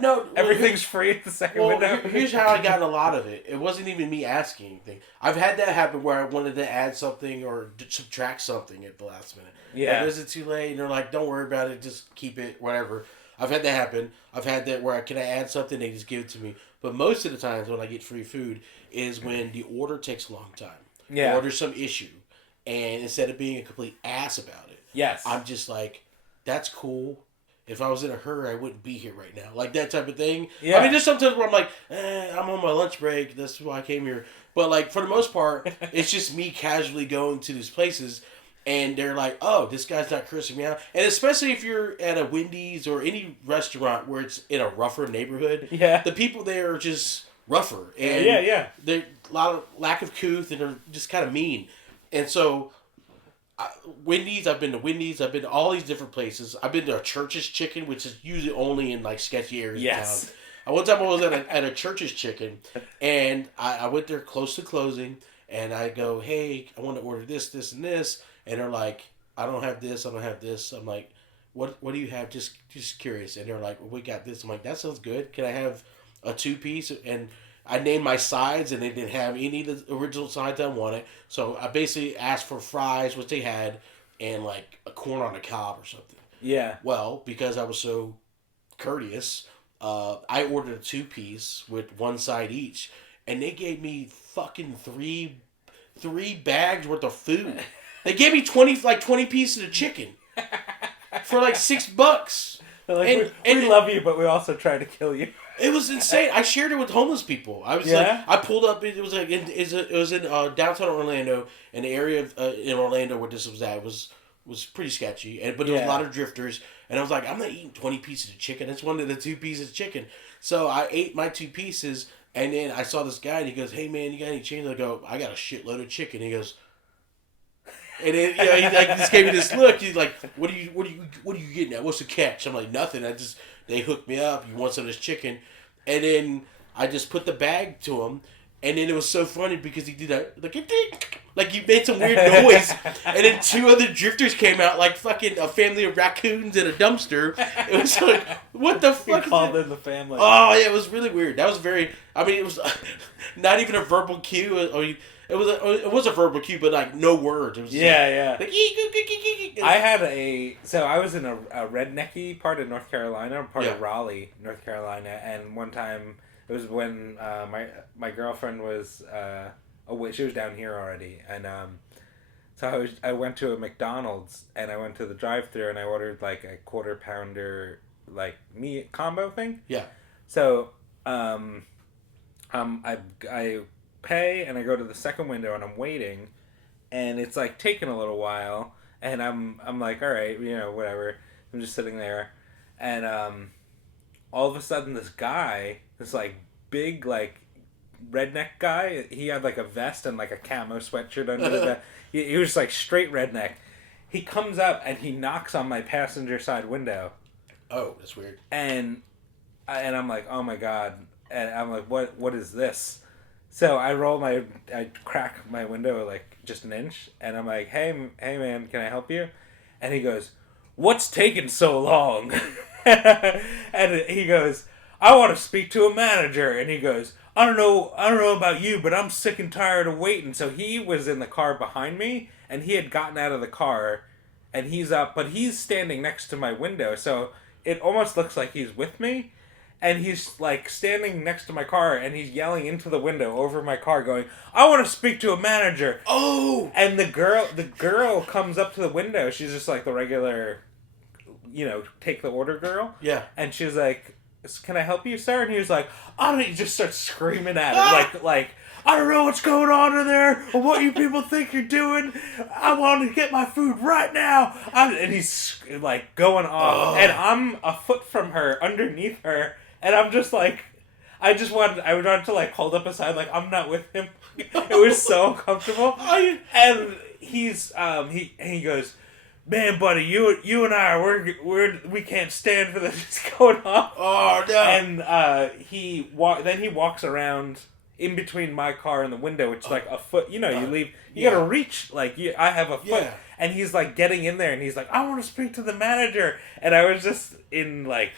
No, everything's free at the second window. Here's how I got a lot of it. It wasn't even me asking anything. I've had that happen where I wanted to add something or subtract something at the last minute. Yeah. Like, is it too late? And they're like, "Don't worry about it. Just keep it. Whatever." I've had that happen. I've had that where can I add something? They just give it to me. But most of the times when I get free food is when the order takes a long time. Yeah. Or there's some issue, and instead of being a complete ass about it, yes, I'm just like, "That's cool. if I was in a hurry, I wouldn't be here right now. Like that type of thing. Yeah. I mean, there's sometimes where I'm like, I'm on my lunch break. That's why I came here. But like for the most part, it's just me casually going to these places, and they're like, "Oh, this guy's not cursing me out." And especially if you're at a Wendy's or any restaurant where it's in a rougher neighborhood, Yeah. the people there are just rougher, and Yeah. they're a lot of lack of couth, and they're just kind of mean. And so, Wendy's, I've been to Wendy's, I've been to all these different places. I've been to a Church's Chicken, which is usually only in like sketchy areas Yes. of town. One time I was at a Church's Chicken, and I went there close to closing, and I go, "Hey, I want to order this, this, and this," and they're like, "I don't have this, I don't have this." I'm like, "What do you have?" Just curious, and they're like, "Well, we got this." I'm like, "That sounds good. Can I have a 2-piece?" And I named my sides, and they didn't have any of the original sides I wanted, so I basically asked for fries, which they had, and like a corn on the cob or something. Yeah. Well, because I was so courteous, I ordered a 2-piece with one side each, and they gave me fucking three bags worth of food. They gave me 20 pieces of chicken for like $6. Like, we love you, but we also try to kill you. It was insane. I shared it with homeless people. I was like, I pulled up. It was like it was in downtown Orlando, in the area of, in Orlando where this was at. It was pretty sketchy, but there was a lot of drifters. And I was like, I'm not eating 20 pieces of chicken. It's one of the 2 pieces of chicken. So I ate my 2 pieces, and then I saw this guy, and he goes, "Hey man, you got any change?" I go, "I got a shitload of chicken." He goes, and then he like just gave me this look. He's like, "What are you getting at? What's the catch?" I'm like, "Nothing. They hooked me up. You want some of this chicken?" And then I just put the bag to him, and then it was so funny because he did that like he made some weird noise, and then 2 other drifters came out like fucking a family of raccoons in a dumpster. It was like, what the fuck? You called in the family. Oh yeah, it was really weird. That was very. I mean, it was not even a verbal cue. It was a verbal cue, but like no words. It was just like, I was in a rednecky part of North Carolina, part of Raleigh, North Carolina, and one time it was when my girlfriend was she was down here already, and so I went to a McDonald's, and I went to the drive-thru, and I ordered like a quarter pounder like meat combo thing. Yeah. So I pay, and I go to the second window, and I'm waiting, and it's like taking a little while, and I'm like, all right, whatever. I'm just sitting there, and all of a sudden this like big like redneck guy, he had like a vest and like a camo sweatshirt under the he was like straight redneck. He comes up and he knocks on my passenger side window. Oh, that's weird. And I'm like, oh my god. And I'm like, what is this? So I crack my window like just an inch, and I'm like, hey man, can I help you? And he goes, what's taking so long? And he goes, I want to speak to a manager. And he goes, I don't know about you, but I'm sick and tired of waiting. So he was in the car behind me, and he had gotten out of the car, and he's up, but he's standing next to my window, so it almost looks like he's with me. And he's like standing next to my car, and he's yelling into the window over my car, going, I want to speak to a manager. Oh! And the girl comes up to the window. She's just like the regular, take the order girl. Yeah. And she's like, can I help you, sir? And he was like, I don't know. He just starts screaming at her, like, I don't know what's going on in there, or what you people think you're doing. I want to get my food right now. And he's like going off, and I'm a foot from her, underneath her. And I'm just like, I wanted to like hold up a side, like I'm not with him. It was so uncomfortable. And he's he goes, man, buddy, you and I we can't stand for this. It's going on. Oh no! And he walks around in between my car and the window, which is like a foot. You leave. You gotta reach. Like I have a foot. Yeah. And he's like getting in there, and he's like, I want to speak to the manager. And I was just in like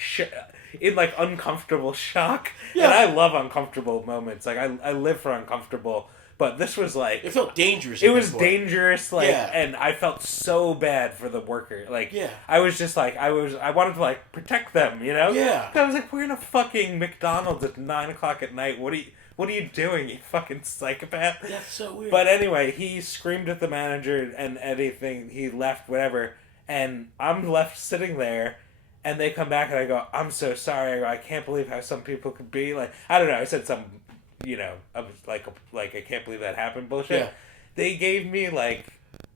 uncomfortable shock. Yeah. And I love uncomfortable moments. Like I live for uncomfortable. But this was like... It felt dangerous. It was dangerous, and I felt so bad for the worker. Like, I was just like, I wanted to like protect them, Yeah. I was like, we're in a fucking McDonald's at 9 o'clock at night. What are you doing, you fucking psychopath? That's so weird. But anyway, he screamed at the manager and anything. He left, whatever. And I'm left sitting there, And they come back and I go, I'm so sorry. I go, I can't believe how some people could be like. I don't know. I said some, I was like I can't believe that happened bullshit. Yeah. They gave me like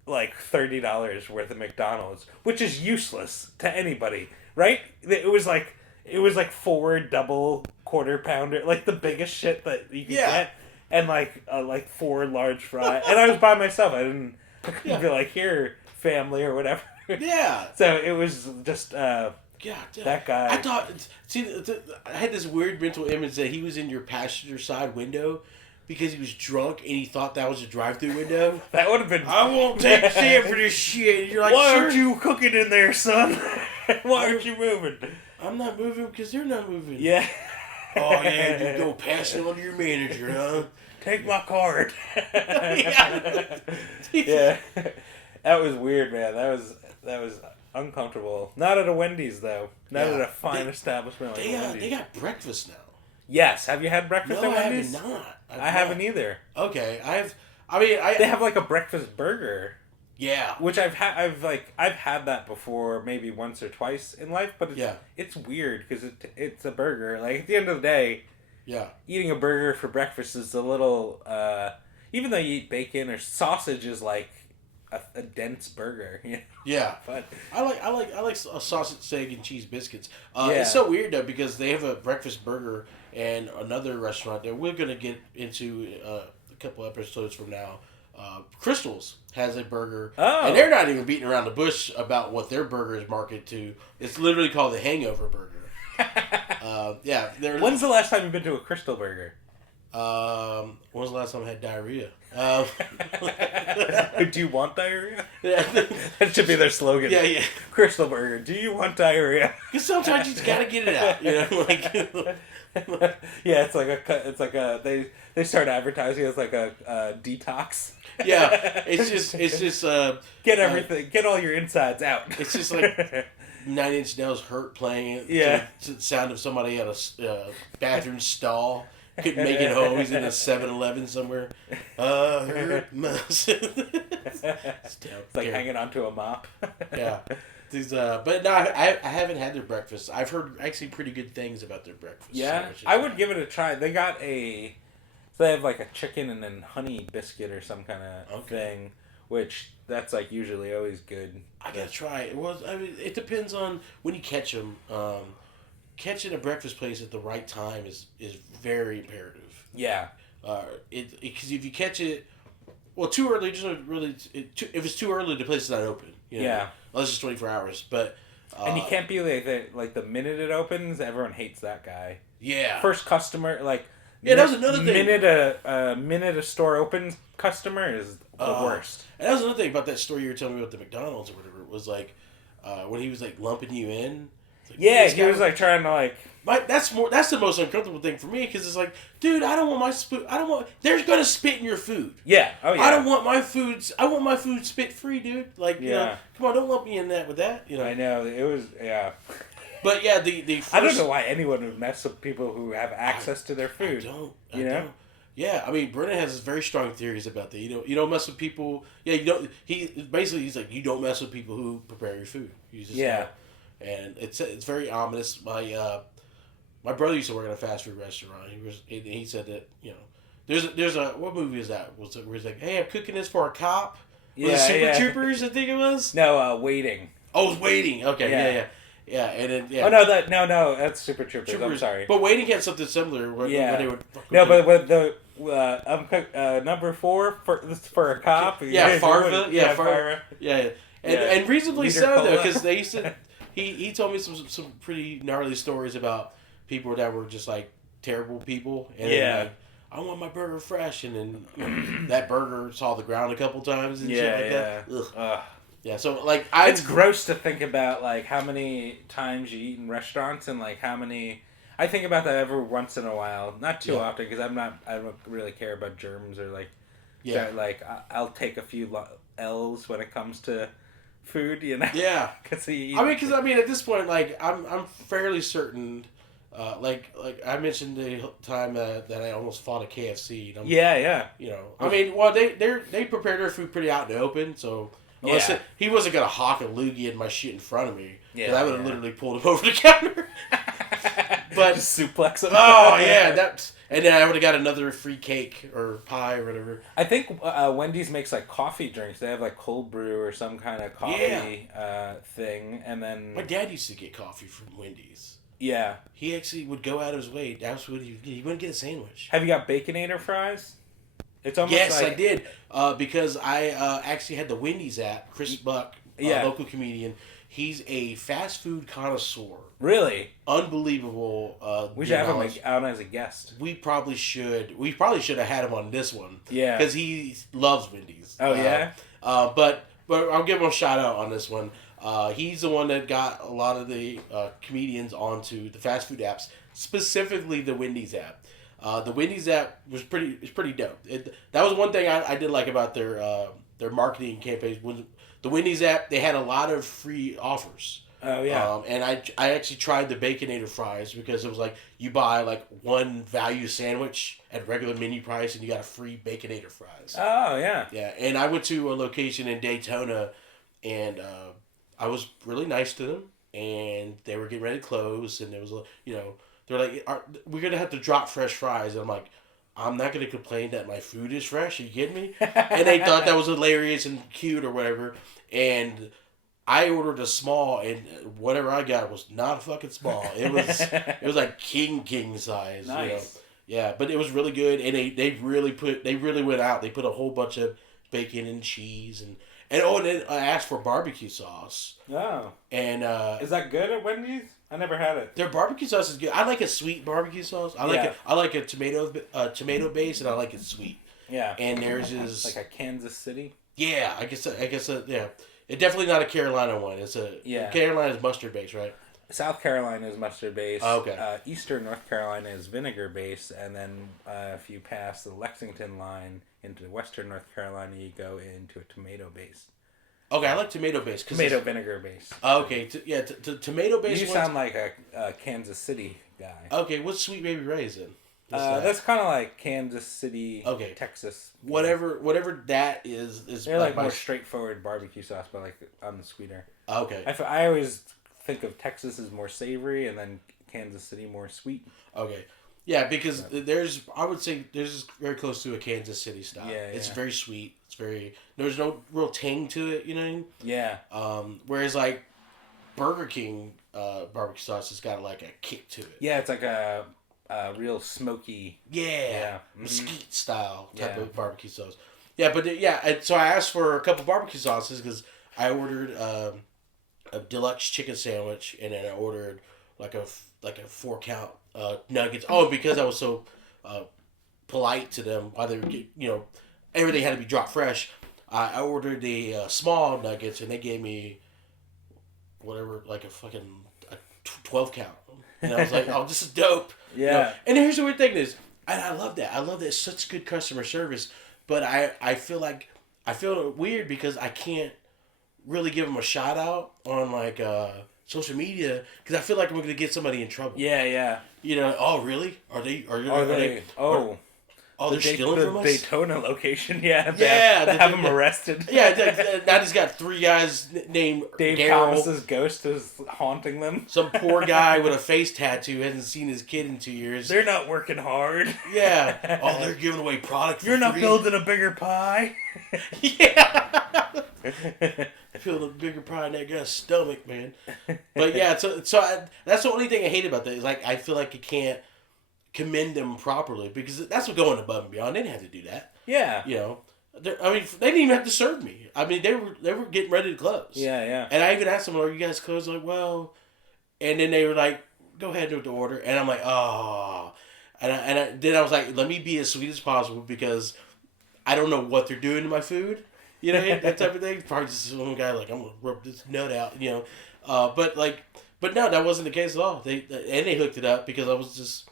$30 worth of McDonald's, which is useless to anybody, right? It was like 4 double quarter pounder, like the biggest shit that you could get, and like 4 large fries. And I was by myself. I couldn't be like, here, family or whatever. Yeah. So it was just God, that guy. I thought. See, I had this weird mental image that he was in your passenger side window because he was drunk and he thought that was a drive-through window. That would have been. I won't take a stand for this shit. And you're like, why sure. aren't you cooking in there, son? Why aren't you moving? I'm not moving because they're not moving. Yeah. Oh yeah, just go pass it on to your manager, huh? Take my card. Yeah. Yeah. That was weird, man. That was uncomfortable. Not at a Wendy's though. Not at a fine establishment like Wendy's. They got breakfast now. Yes. Have you had breakfast at Wendy's? I have not. I haven't either. Okay, They have like a breakfast burger. Yeah. Which I've had that before, maybe once or twice in life, but it's weird because it's a burger. Like at the end of the day, eating a burger for breakfast is a little. Even though you eat bacon or sausage is like a dense burger. Yeah. But I like a sausage, egg, and cheese biscuits. It's so weird though because they have a breakfast burger and another restaurant that we're gonna get into a couple episodes from now. Crystal's has a burger, and they're not even beating around the bush about what their burger is marketed to. It's literally called the Hangover Burger. When's the last time you've been to a Crystal Burger? When was the last time I had diarrhea? Do you want diarrhea? That should be their slogan. Yeah. Crystal Burger. Do you want diarrhea? Because sometimes you just gotta get it out. Yeah, it's like a they start advertising as like a detox. Yeah, it's just get everything, get all your insides out. It's just like 9 Inch Nails Hurt playing it to the sound of somebody at a bathroom stall. Couldn't make it home. He's in a 7-Eleven somewhere. Hurt myself. It's like hanging onto a mop. Yeah. But no, I haven't had their breakfast. I've heard actually pretty good things about their breakfast. Yeah, I would give it a try. They got they have like a chicken and then honey biscuit or some kind of thing, which that's like usually always good. I gotta try it. Well, I mean, it depends on when you catch them. Catching a breakfast place at the right time is very imperative. Yeah. Because if you catch it, too early, if it's too early, the place is not open. Yeah. Unless it's 24 hours, but. And you can't be like the minute it opens, everyone hates that guy. Yeah. First customer, like. Yeah, that was another thing. Minute a store opens, customer is the worst. And that was another thing about that story you were telling me about the McDonald's or whatever. It was like when he was like lumping you in. Like, he was like trying to like. That's the most uncomfortable thing for me because it's like, dude, I don't want my spoon. They're gonna spit in your food. Yeah. Oh yeah. I don't want my food. I want my food spit free, dude. Like, come on, don't lump me in with that. I know it was But yeah, the first, I don't know why anyone would mess with people who have access to their food. I don't. Yeah, I mean, Brennan has very strong theories about that. You don't mess with people. Yeah, you don't. He's like, you don't mess with people who prepare your food. You just don't. And it's very ominous. My brother used to work at a fast food restaurant. He said that there's a what movie is that? Where he's like, hey, I'm cooking this for a cop. Was it Super Troopers? I think it was. No, Waiting. Oh, it was Waiting. Okay, yeah, and then Oh no, that's Super Troopers. I'm sorry. But Waiting had something similar. When they would but with the number 4 for a cop. Farva. Farva. Yeah, and reasonably so though, because they used to. He told me some pretty gnarly stories about people that were just like terrible people, and like, I want my burger fresh, and then that burger saw the ground a couple times and shit like that. Ugh. Yeah, so like it's gross to think about like how many times you eat in restaurants and like how many. I think about that every once in a while, not too often because I don't really care about germs or like. Yeah. That, like I'll take a few L's when it comes to food, Yeah. Because at this point, like I'm fairly certain. Like I mentioned the time that I almost fought a KFC. Yeah. I mean, well, they prepare their food pretty out in the open, so Unless Yeah. he wasn't gonna hawk a loogie in my shit in front of me. Yeah, I would have literally pulled him over the counter. But just suplex him. Oh yeah, and then I would have got another free cake or pie or whatever. I think Wendy's makes like coffee drinks. They have like cold brew or some kind of coffee thing, and then My dad used to get coffee from Wendy's. yeah, He actually would go out of his way. That's what he wouldn't get a sandwich. have you got Baconator fries? It's almost Yes, like, I did. Because I actually had the Wendy's app. Chris Buck, local comedian. He's a fast food connoisseur. Really? Unbelievable. We should have him out as a guest. We probably should. We probably should have had him on this one. Yeah. Because he loves Wendy's. Oh, yeah? But I'll give him a shout out on this one. He's the one that got a lot of the comedians onto the fast food apps, specifically the Wendy's app. The Wendy's app was pretty dope. That was one thing I did like about their marketing campaigns. When the Wendy's app, they had a lot of free offers. Oh yeah. And I actually tried the Baconator fries because it was like you buy like one value sandwich at regular menu price and you got a free Baconator fries. Oh yeah. Yeah, and I went to a location in Daytona, and I was really nice to them, and they were getting ready to close, and there was they're like, we're gonna have to drop fresh fries, and I'm like, I'm not gonna complain that my food is fresh. Are you kidding me? And they thought that was hilarious and cute or whatever, and I ordered a small, and whatever I got was not fucking small. It was like king size. Nice. Yeah, but it was really good, and they really went out. They put a whole bunch of bacon and cheese and then I asked for barbecue sauce. Oh. And is that good at Wendy's? I never had it. Their barbecue sauce is good. I like a sweet barbecue sauce. I like a tomato base, and I like it sweet. Yeah. And theirs is like a Kansas City. Yeah, I guess yeah. It's definitely not a Carolina one. It's Carolina's mustard base, right? South Carolina is mustard base. Oh, okay. Eastern North Carolina is vinegar base, and then if you pass the Lexington line into Western North Carolina, you go into a tomato base. Okay, I like tomato base. Tomato vinegar base. Okay, tomato base. You sound like a Kansas City guy. Okay, what's Sweet Baby Ray's in? That's kind of like Kansas City, Texas. Whatever that is they're like more straightforward barbecue sauce, but like on the sweeter. Okay. I always think of Texas as more savory, and then Kansas City more sweet. Okay. Yeah, because I would say there's very close to a Kansas City style. Yeah, it's very sweet. There's no real tang to it, you know what I mean? Yeah. Whereas like Burger King barbecue sauce has got like a kick to it. Yeah, it's like a real smoky. Yeah. Mesquite style type of barbecue sauce. Yeah, but so I asked for a couple barbecue sauces because I ordered a deluxe chicken sandwich, and then I ordered like a 4-count nuggets. Oh, because I was so polite to them while they were everything had to be dropped fresh. I ordered the small nuggets, and they gave me whatever, like a fucking 12-count. And I was like, oh, this is dope. Yeah. And here's the weird thing is, and I love that. I love that it's such good customer service. But I feel weird because I can't really give them a shout out on like social media because I feel like I'm gonna get somebody in trouble. Yeah. Oh really? Are they? They're stealing from us? Daytona location, yeah. They have him arrested. Yeah, now he's got 3 guys named Dave Daryl. Thomas's ghost is haunting them. Some poor guy with a face tattoo hasn't seen his kid in 2 years. They're not working hard. Yeah. Oh, they're giving away product for You're not free. building a bigger pie. Yeah. Feeling a bigger pie in that guy's stomach, man. But yeah, so that's the only thing I hate about that is like I feel like you can't commend them properly because that's what going above and beyond. They didn't have to do that. Yeah. They didn't even have to serve me. I mean, they were getting ready to close. Yeah. And I even asked them, "Are you guys closed?" Like, well, and then they were like, "Go ahead with the order," and I'm like, "Oh," then I was like, "Let me be as sweet as possible because I don't know what they're doing to my food." That type of thing. Probably just some guy like, I'm gonna rub this nut out, But no, that wasn't the case at all. They hooked it up because I was just,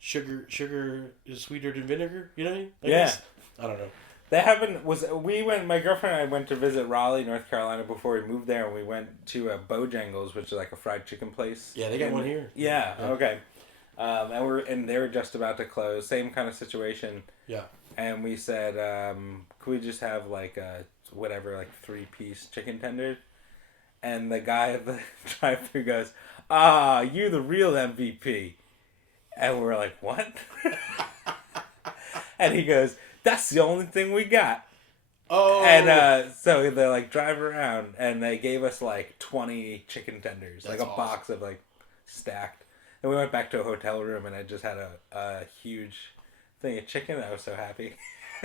sugar is sweeter than vinegar. You know what I mean? Guess. I don't know. That happened. My girlfriend and I went to visit Raleigh, North Carolina before we moved there, and we went to Bojangles, which is like a fried chicken place. Yeah, they got one here. Yeah. Okay. And they were just about to close. Same kind of situation. Yeah. And we said, could we just have like a whatever, like 3-piece chicken tenders. And the guy at the drive-thru goes, "Ah, you're the real MVP." And we're like, "What?" And he goes, "That's the only thing we got." Oh. And so they like drive around, and they gave us like 20 chicken tenders, That's like a awesome. box of like stacked. And we went back to a hotel room, and I just had a huge thing of chicken. I was so happy.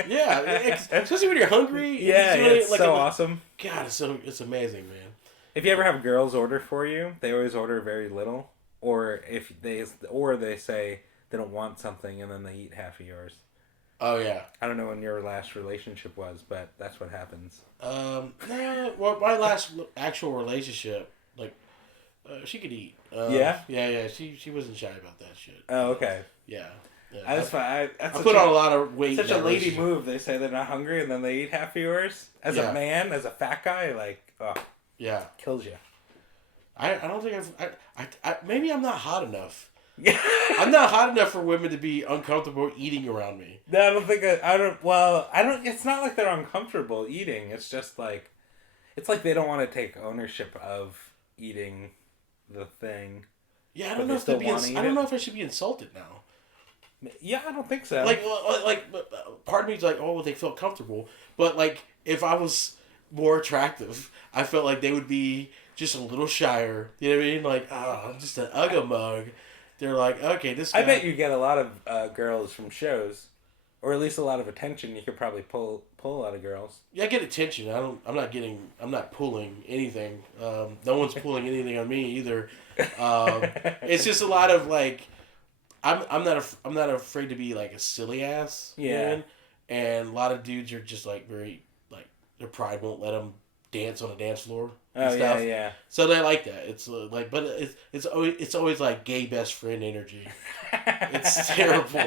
Yeah, especially when you're hungry. Yeah, it's like so awesome. God, it's amazing, man. If you ever have girls order for you, they always order very little, or they say they don't want something, and then they eat half of yours. Oh yeah. I don't know when your last relationship was, but that's what happens. Well, my last actual relationship, like, she could eat. Yeah? Yeah. She wasn't shy about that shit. Oh, okay. Yeah. I put on a lot of weight. Such a lady move. They say they're not hungry, and then they eat half of yours. As a man, as a fat guy, like, yeah, kills you. I don't think I maybe I'm not hot enough. I'm not hot enough for women to be uncomfortable eating around me. No, I don't think I don't. Well, I don't. It's not like they're uncomfortable eating. It's just like, it's like they don't want to take ownership of eating the thing. Yeah, I don't know if I don't know if I should be insulted now. Yeah, I don't think so. Like, part of me is like, oh, they felt comfortable, but like, if I was more attractive, I felt like they would be just a little shyer. You know what I mean? Like, I'm just an ugga mug. They're like, okay, this guy... I bet you get a lot of girls from shows, or at least a lot of attention. You could probably pull a lot of girls. Yeah, I get attention. I'm not pulling anything. No one's pulling anything on me either. It's just a lot of like, I'm not afraid to be like a silly ass. Yeah. Man, and a lot of dudes are just like very like their pride won't let them dance on a dance floor. And stuff. Yeah. So they like that. It's like, but it's always like gay best friend energy. It's terrible,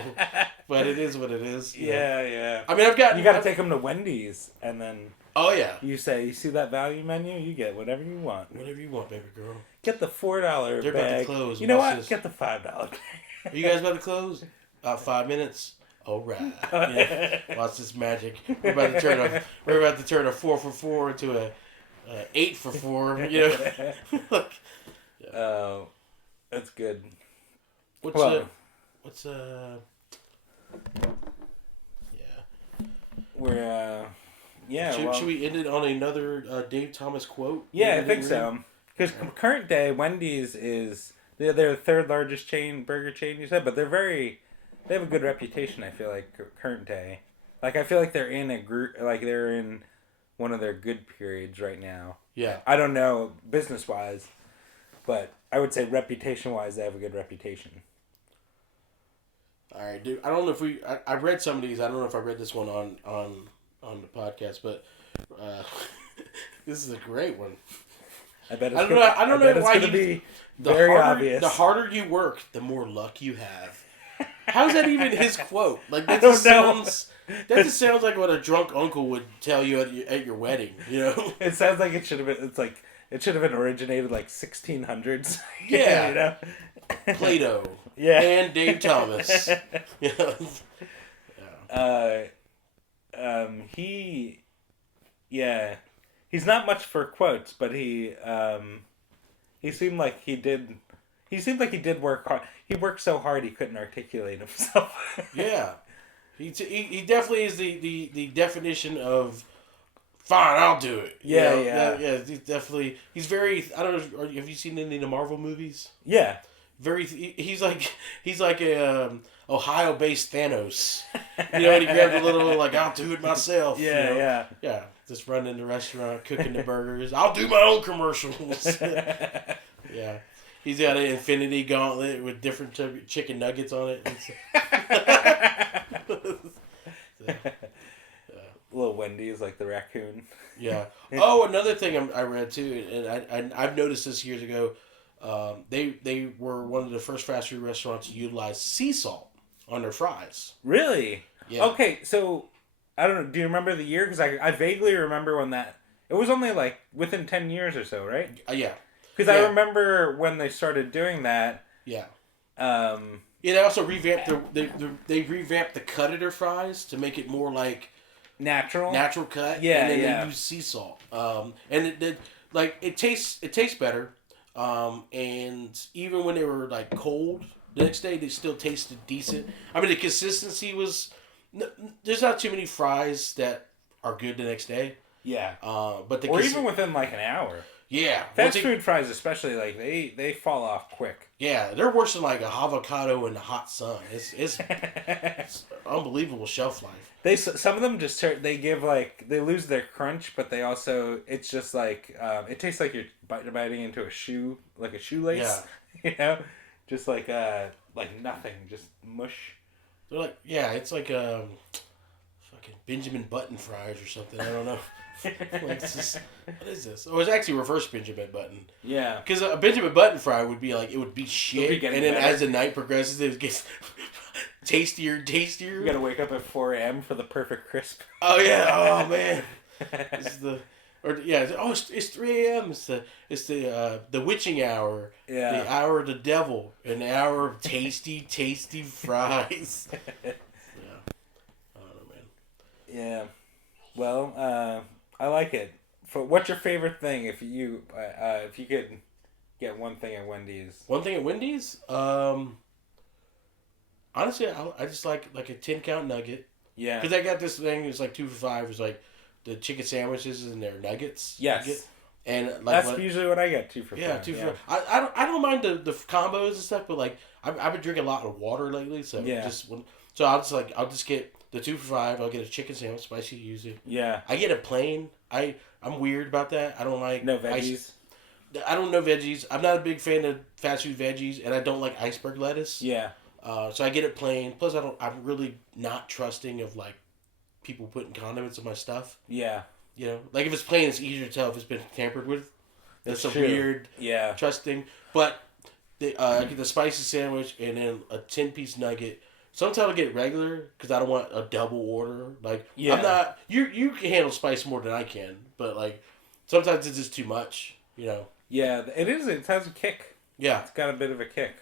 but it is what it is. Yeah. I mean, you got to take them to Wendy's, and then. Oh yeah. You say, you see that value menu? You get whatever you want. Whatever you want, baby girl. Get the $4 They're bag. about to close. You know what? This. Get the $5 bag. Are you guys about to close? 5 minutes. All right. Yeah. Watch this magic. We're about to turn a 4 for 4 into a 8 for 4. You know. Oh, that's good. Yeah. We're should we end it on another Dave Thomas quote? Yeah, I think so. Because current day, Wendy's is they're the third largest burger chain. You said, but they have a good reputation. I feel like current day, like I feel like they're in a group, like they're in one of their good periods right now. Yeah, I don't know business wise, but I would say reputation wise, they have a good reputation. All right, dude. I don't know if I read some of these. I don't know if I read this one on the podcast, but this is a great one. I bet. I don't know why it's be very obvious. The harder you work, the more luck you have. How's that even his quote? Like that just sounds like what a drunk uncle would tell you at your wedding. You know, it sounds like it should have been. It's like it should have been originated like 1600s. Yeah, you know? Plato. Yeah, and Dave Thomas. He's not much for quotes, but he seemed like he did. He seemed like he did work hard. He worked so hard he couldn't articulate himself. Yeah, he definitely is the definition of fine. I'll do it. Yeah. He's definitely. He's very. I don't know. Have you seen any of the Marvel movies? Yeah. He's like a Ohio-based Thanos. You know, and he grabbed a little like I'll do it myself. Yeah, you know? Yeah. Just running the restaurant, cooking the burgers. I'll do my own commercials. Yeah. He's got an infinity gauntlet with different chicken nuggets on it. Little Wendy is like the raccoon. Yeah. Oh, another thing I read too, and I've noticed this years ago. They were one of the first fast food restaurants to utilize sea salt on their fries. Really? Yeah. Okay, so I don't know. Do you remember the year? Because I vaguely remember when that. It was only like within 10 years or so, right? Yeah. Because I remember when they started doing that. Yeah. Yeah, they also revamped they revamped the cut of their fries to make it more like natural cut. Yeah, and then yeah. they use sea salt. And it tastes better. And even when they were like cold, the next day they still tasted decent. I mean, the consistency was. There's not too many fries that are good the next day. Yeah. But even within like an hour. Yeah. Fast food fries, especially, like they fall off quick. Yeah, they're worse than like a avocado in the hot sun. It's unbelievable shelf life. Some of them just they they lose their crunch, but they also it's just like it tastes like you're biting into a shoe, like a shoelace. Yeah. You know, just like nothing, just mush. They're like it's like fucking Benjamin Button fries or something. I don't know. What is this? Oh, it's actually reverse Benjamin Button. Yeah. Because a Benjamin Button fry would be like, it would be shit. And then better. As the night progresses, it gets tastier and tastier. You gotta wake up at 4 a.m. for the perfect crisp. Oh, yeah. Oh, man. It's 3 a.m. It's the witching hour. Yeah. The hour of the devil. An hour of tasty, tasty fries. Yeah. I don't know, man. Yeah. Well, I like it. What's your favorite thing if you could get one thing at Wendy's? One thing at Wendy's? Honestly, I just like a 10 count nugget. Yeah. Because I got this thing, it's like 2 for $5. It's like the chicken sandwiches and their nuggets. Yes. And like that's usually what I get, 2 for $5. Yeah, 2 for $5. I don't mind the combos and stuff, but like I've been drinking a lot of water lately, so I'll just get the 2 for $5. I'll get a chicken sandwich, spicy yuzu. Yeah. I get a plain. I'm weird about that. I don't like no veggies. I don't know veggies. I'm not a big fan of fast food veggies, and I don't like iceberg lettuce. Yeah. So I get it plain. Plus, I'm really not trusting of like people putting condiments in my stuff. Yeah. You know, like if it's plain, it's easier to tell if it's been tampered with. That's a true. weird trusting. But I get the spicy sandwich and then a 10-piece nugget. Sometimes I get regular because I don't want a double order. Like I'm not. You can handle spice more than I can, but like sometimes it's just too much. You know. Yeah, it is. It has a kick. Yeah, it's got a bit of a kick.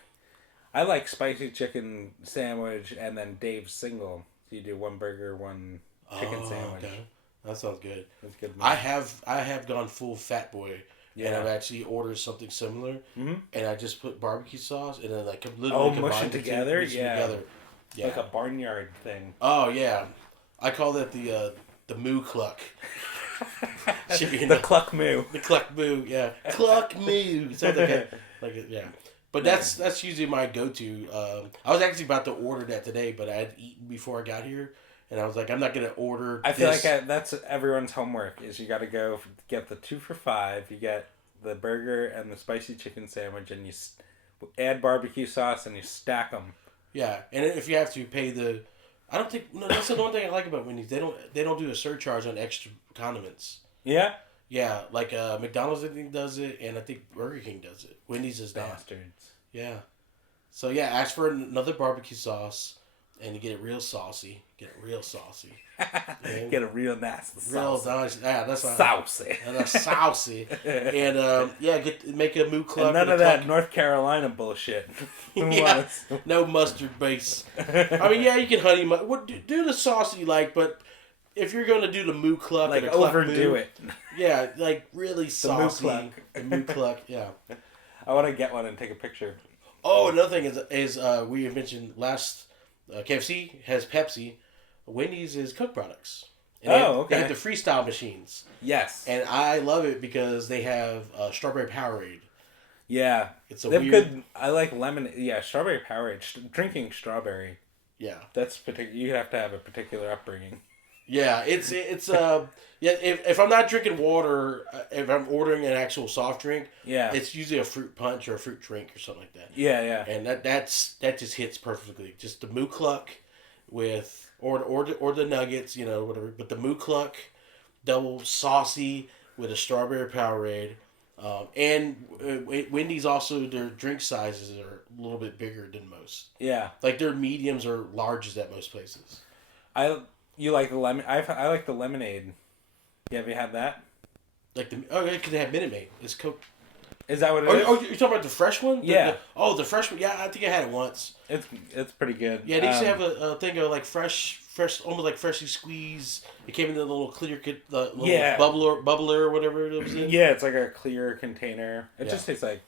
I like spicy chicken sandwich and then Dave's single. So you do one burger, one chicken sandwich. Okay. That sounds good. That's good. I have gone full fat boy. Yeah. And I've actually ordered something similar. Mm-hmm. And I just put barbecue sauce and then like literally mush it together. Yeah. Like a barnyard thing. Oh yeah, I call that the moo cluck. The cluck moo. The cluck moo. Yeah, cluck moo. Sounds like a, yeah. But that's usually my go-to. I was actually about to order that today, but I had eaten before I got here, and I was like, I'm not gonna order. I feel like that's everyone's homework. Is you got to go get the 2 for $5. You get the burger and the spicy chicken sandwich, and you add barbecue sauce, and you stack them. Yeah, and if you have to pay I don't think that's the one thing I like about Wendy's. They don't do a surcharge on extra condiments. Yeah. Yeah, like McDonald's I think does it, and I think Burger King does it. Wendy's is not. Bastards. Yeah. So yeah, ask for another barbecue sauce, and you get it real saucy. Get a real nasty. Real nice. Yeah, that's saucy. That's saucy. And make a moo club. And none of that North Carolina bullshit. Yeah, no mustard base. I mean, yeah, you can honey mustard. Do the sauce you like, but if you're gonna do the moo cluck, like overdo it. Yeah, like really saucy. The moo cluck. Yeah. I want to get one and take a picture. Oh, another thing is we mentioned last. KFC has Pepsi. Wendy's is Coke products. And okay. They have the freestyle machines. Yes. And I love it because they have strawberry Powerade. Yeah. It's weird. I like lemon. Yeah, strawberry Powerade. Drinking strawberry. Yeah. That's particular. You have to have a particular upbringing. Yeah, it's if I'm not drinking water, if I'm ordering an actual soft drink, it's usually a fruit punch or a fruit drink or something like that. Yeah. And that just hits perfectly. Just the moo cluck with or the nuggets, whatever. But the moo cluck, double saucy with a strawberry Powerade, and Wendy's also their drink sizes are a little bit bigger than most. Yeah, like their mediums are larges at most places. You like the lemon? I like the lemonade. Yeah, have you had that? Like because they have Minute Maid. It's Coke. Is that what it is? Oh, you're talking about the fresh one? Yeah. The fresh one. Yeah, I think I had it once. It's pretty good. Yeah, they used to have a thing of like fresh fresh, almost like freshly squeezed. It came in the little clear, the little Yeah. bubbler, or whatever it was in. Yeah, it's like a clear container. It Yeah. just tastes like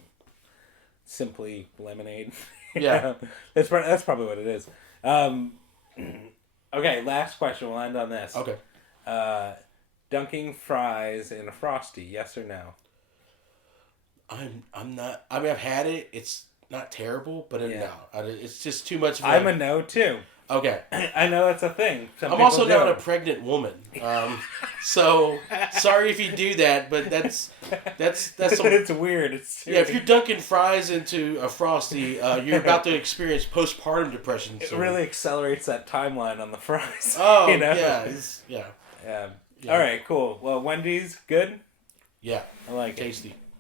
simply lemonade. Yeah. That's probably what it is. Okay, last question. We'll end on this. Okay. Dunking fries in a Frosty, yes or no? I'm not. I mean, I've had it. It's not terrible, but Yeah. no, it's just too much. I'm a no too. Okay. I know that's a thing. I'm also not a pregnant woman, so sorry if you do that, but that's some, It's weird. It's yeah. If you're dunking fries into a Frosty, you're about to experience postpartum depression. It So. really accelerates that timeline on the fries. Oh you know? yeah, yeah. All right, cool. Well, Wendy's good. Yeah, I like tasty.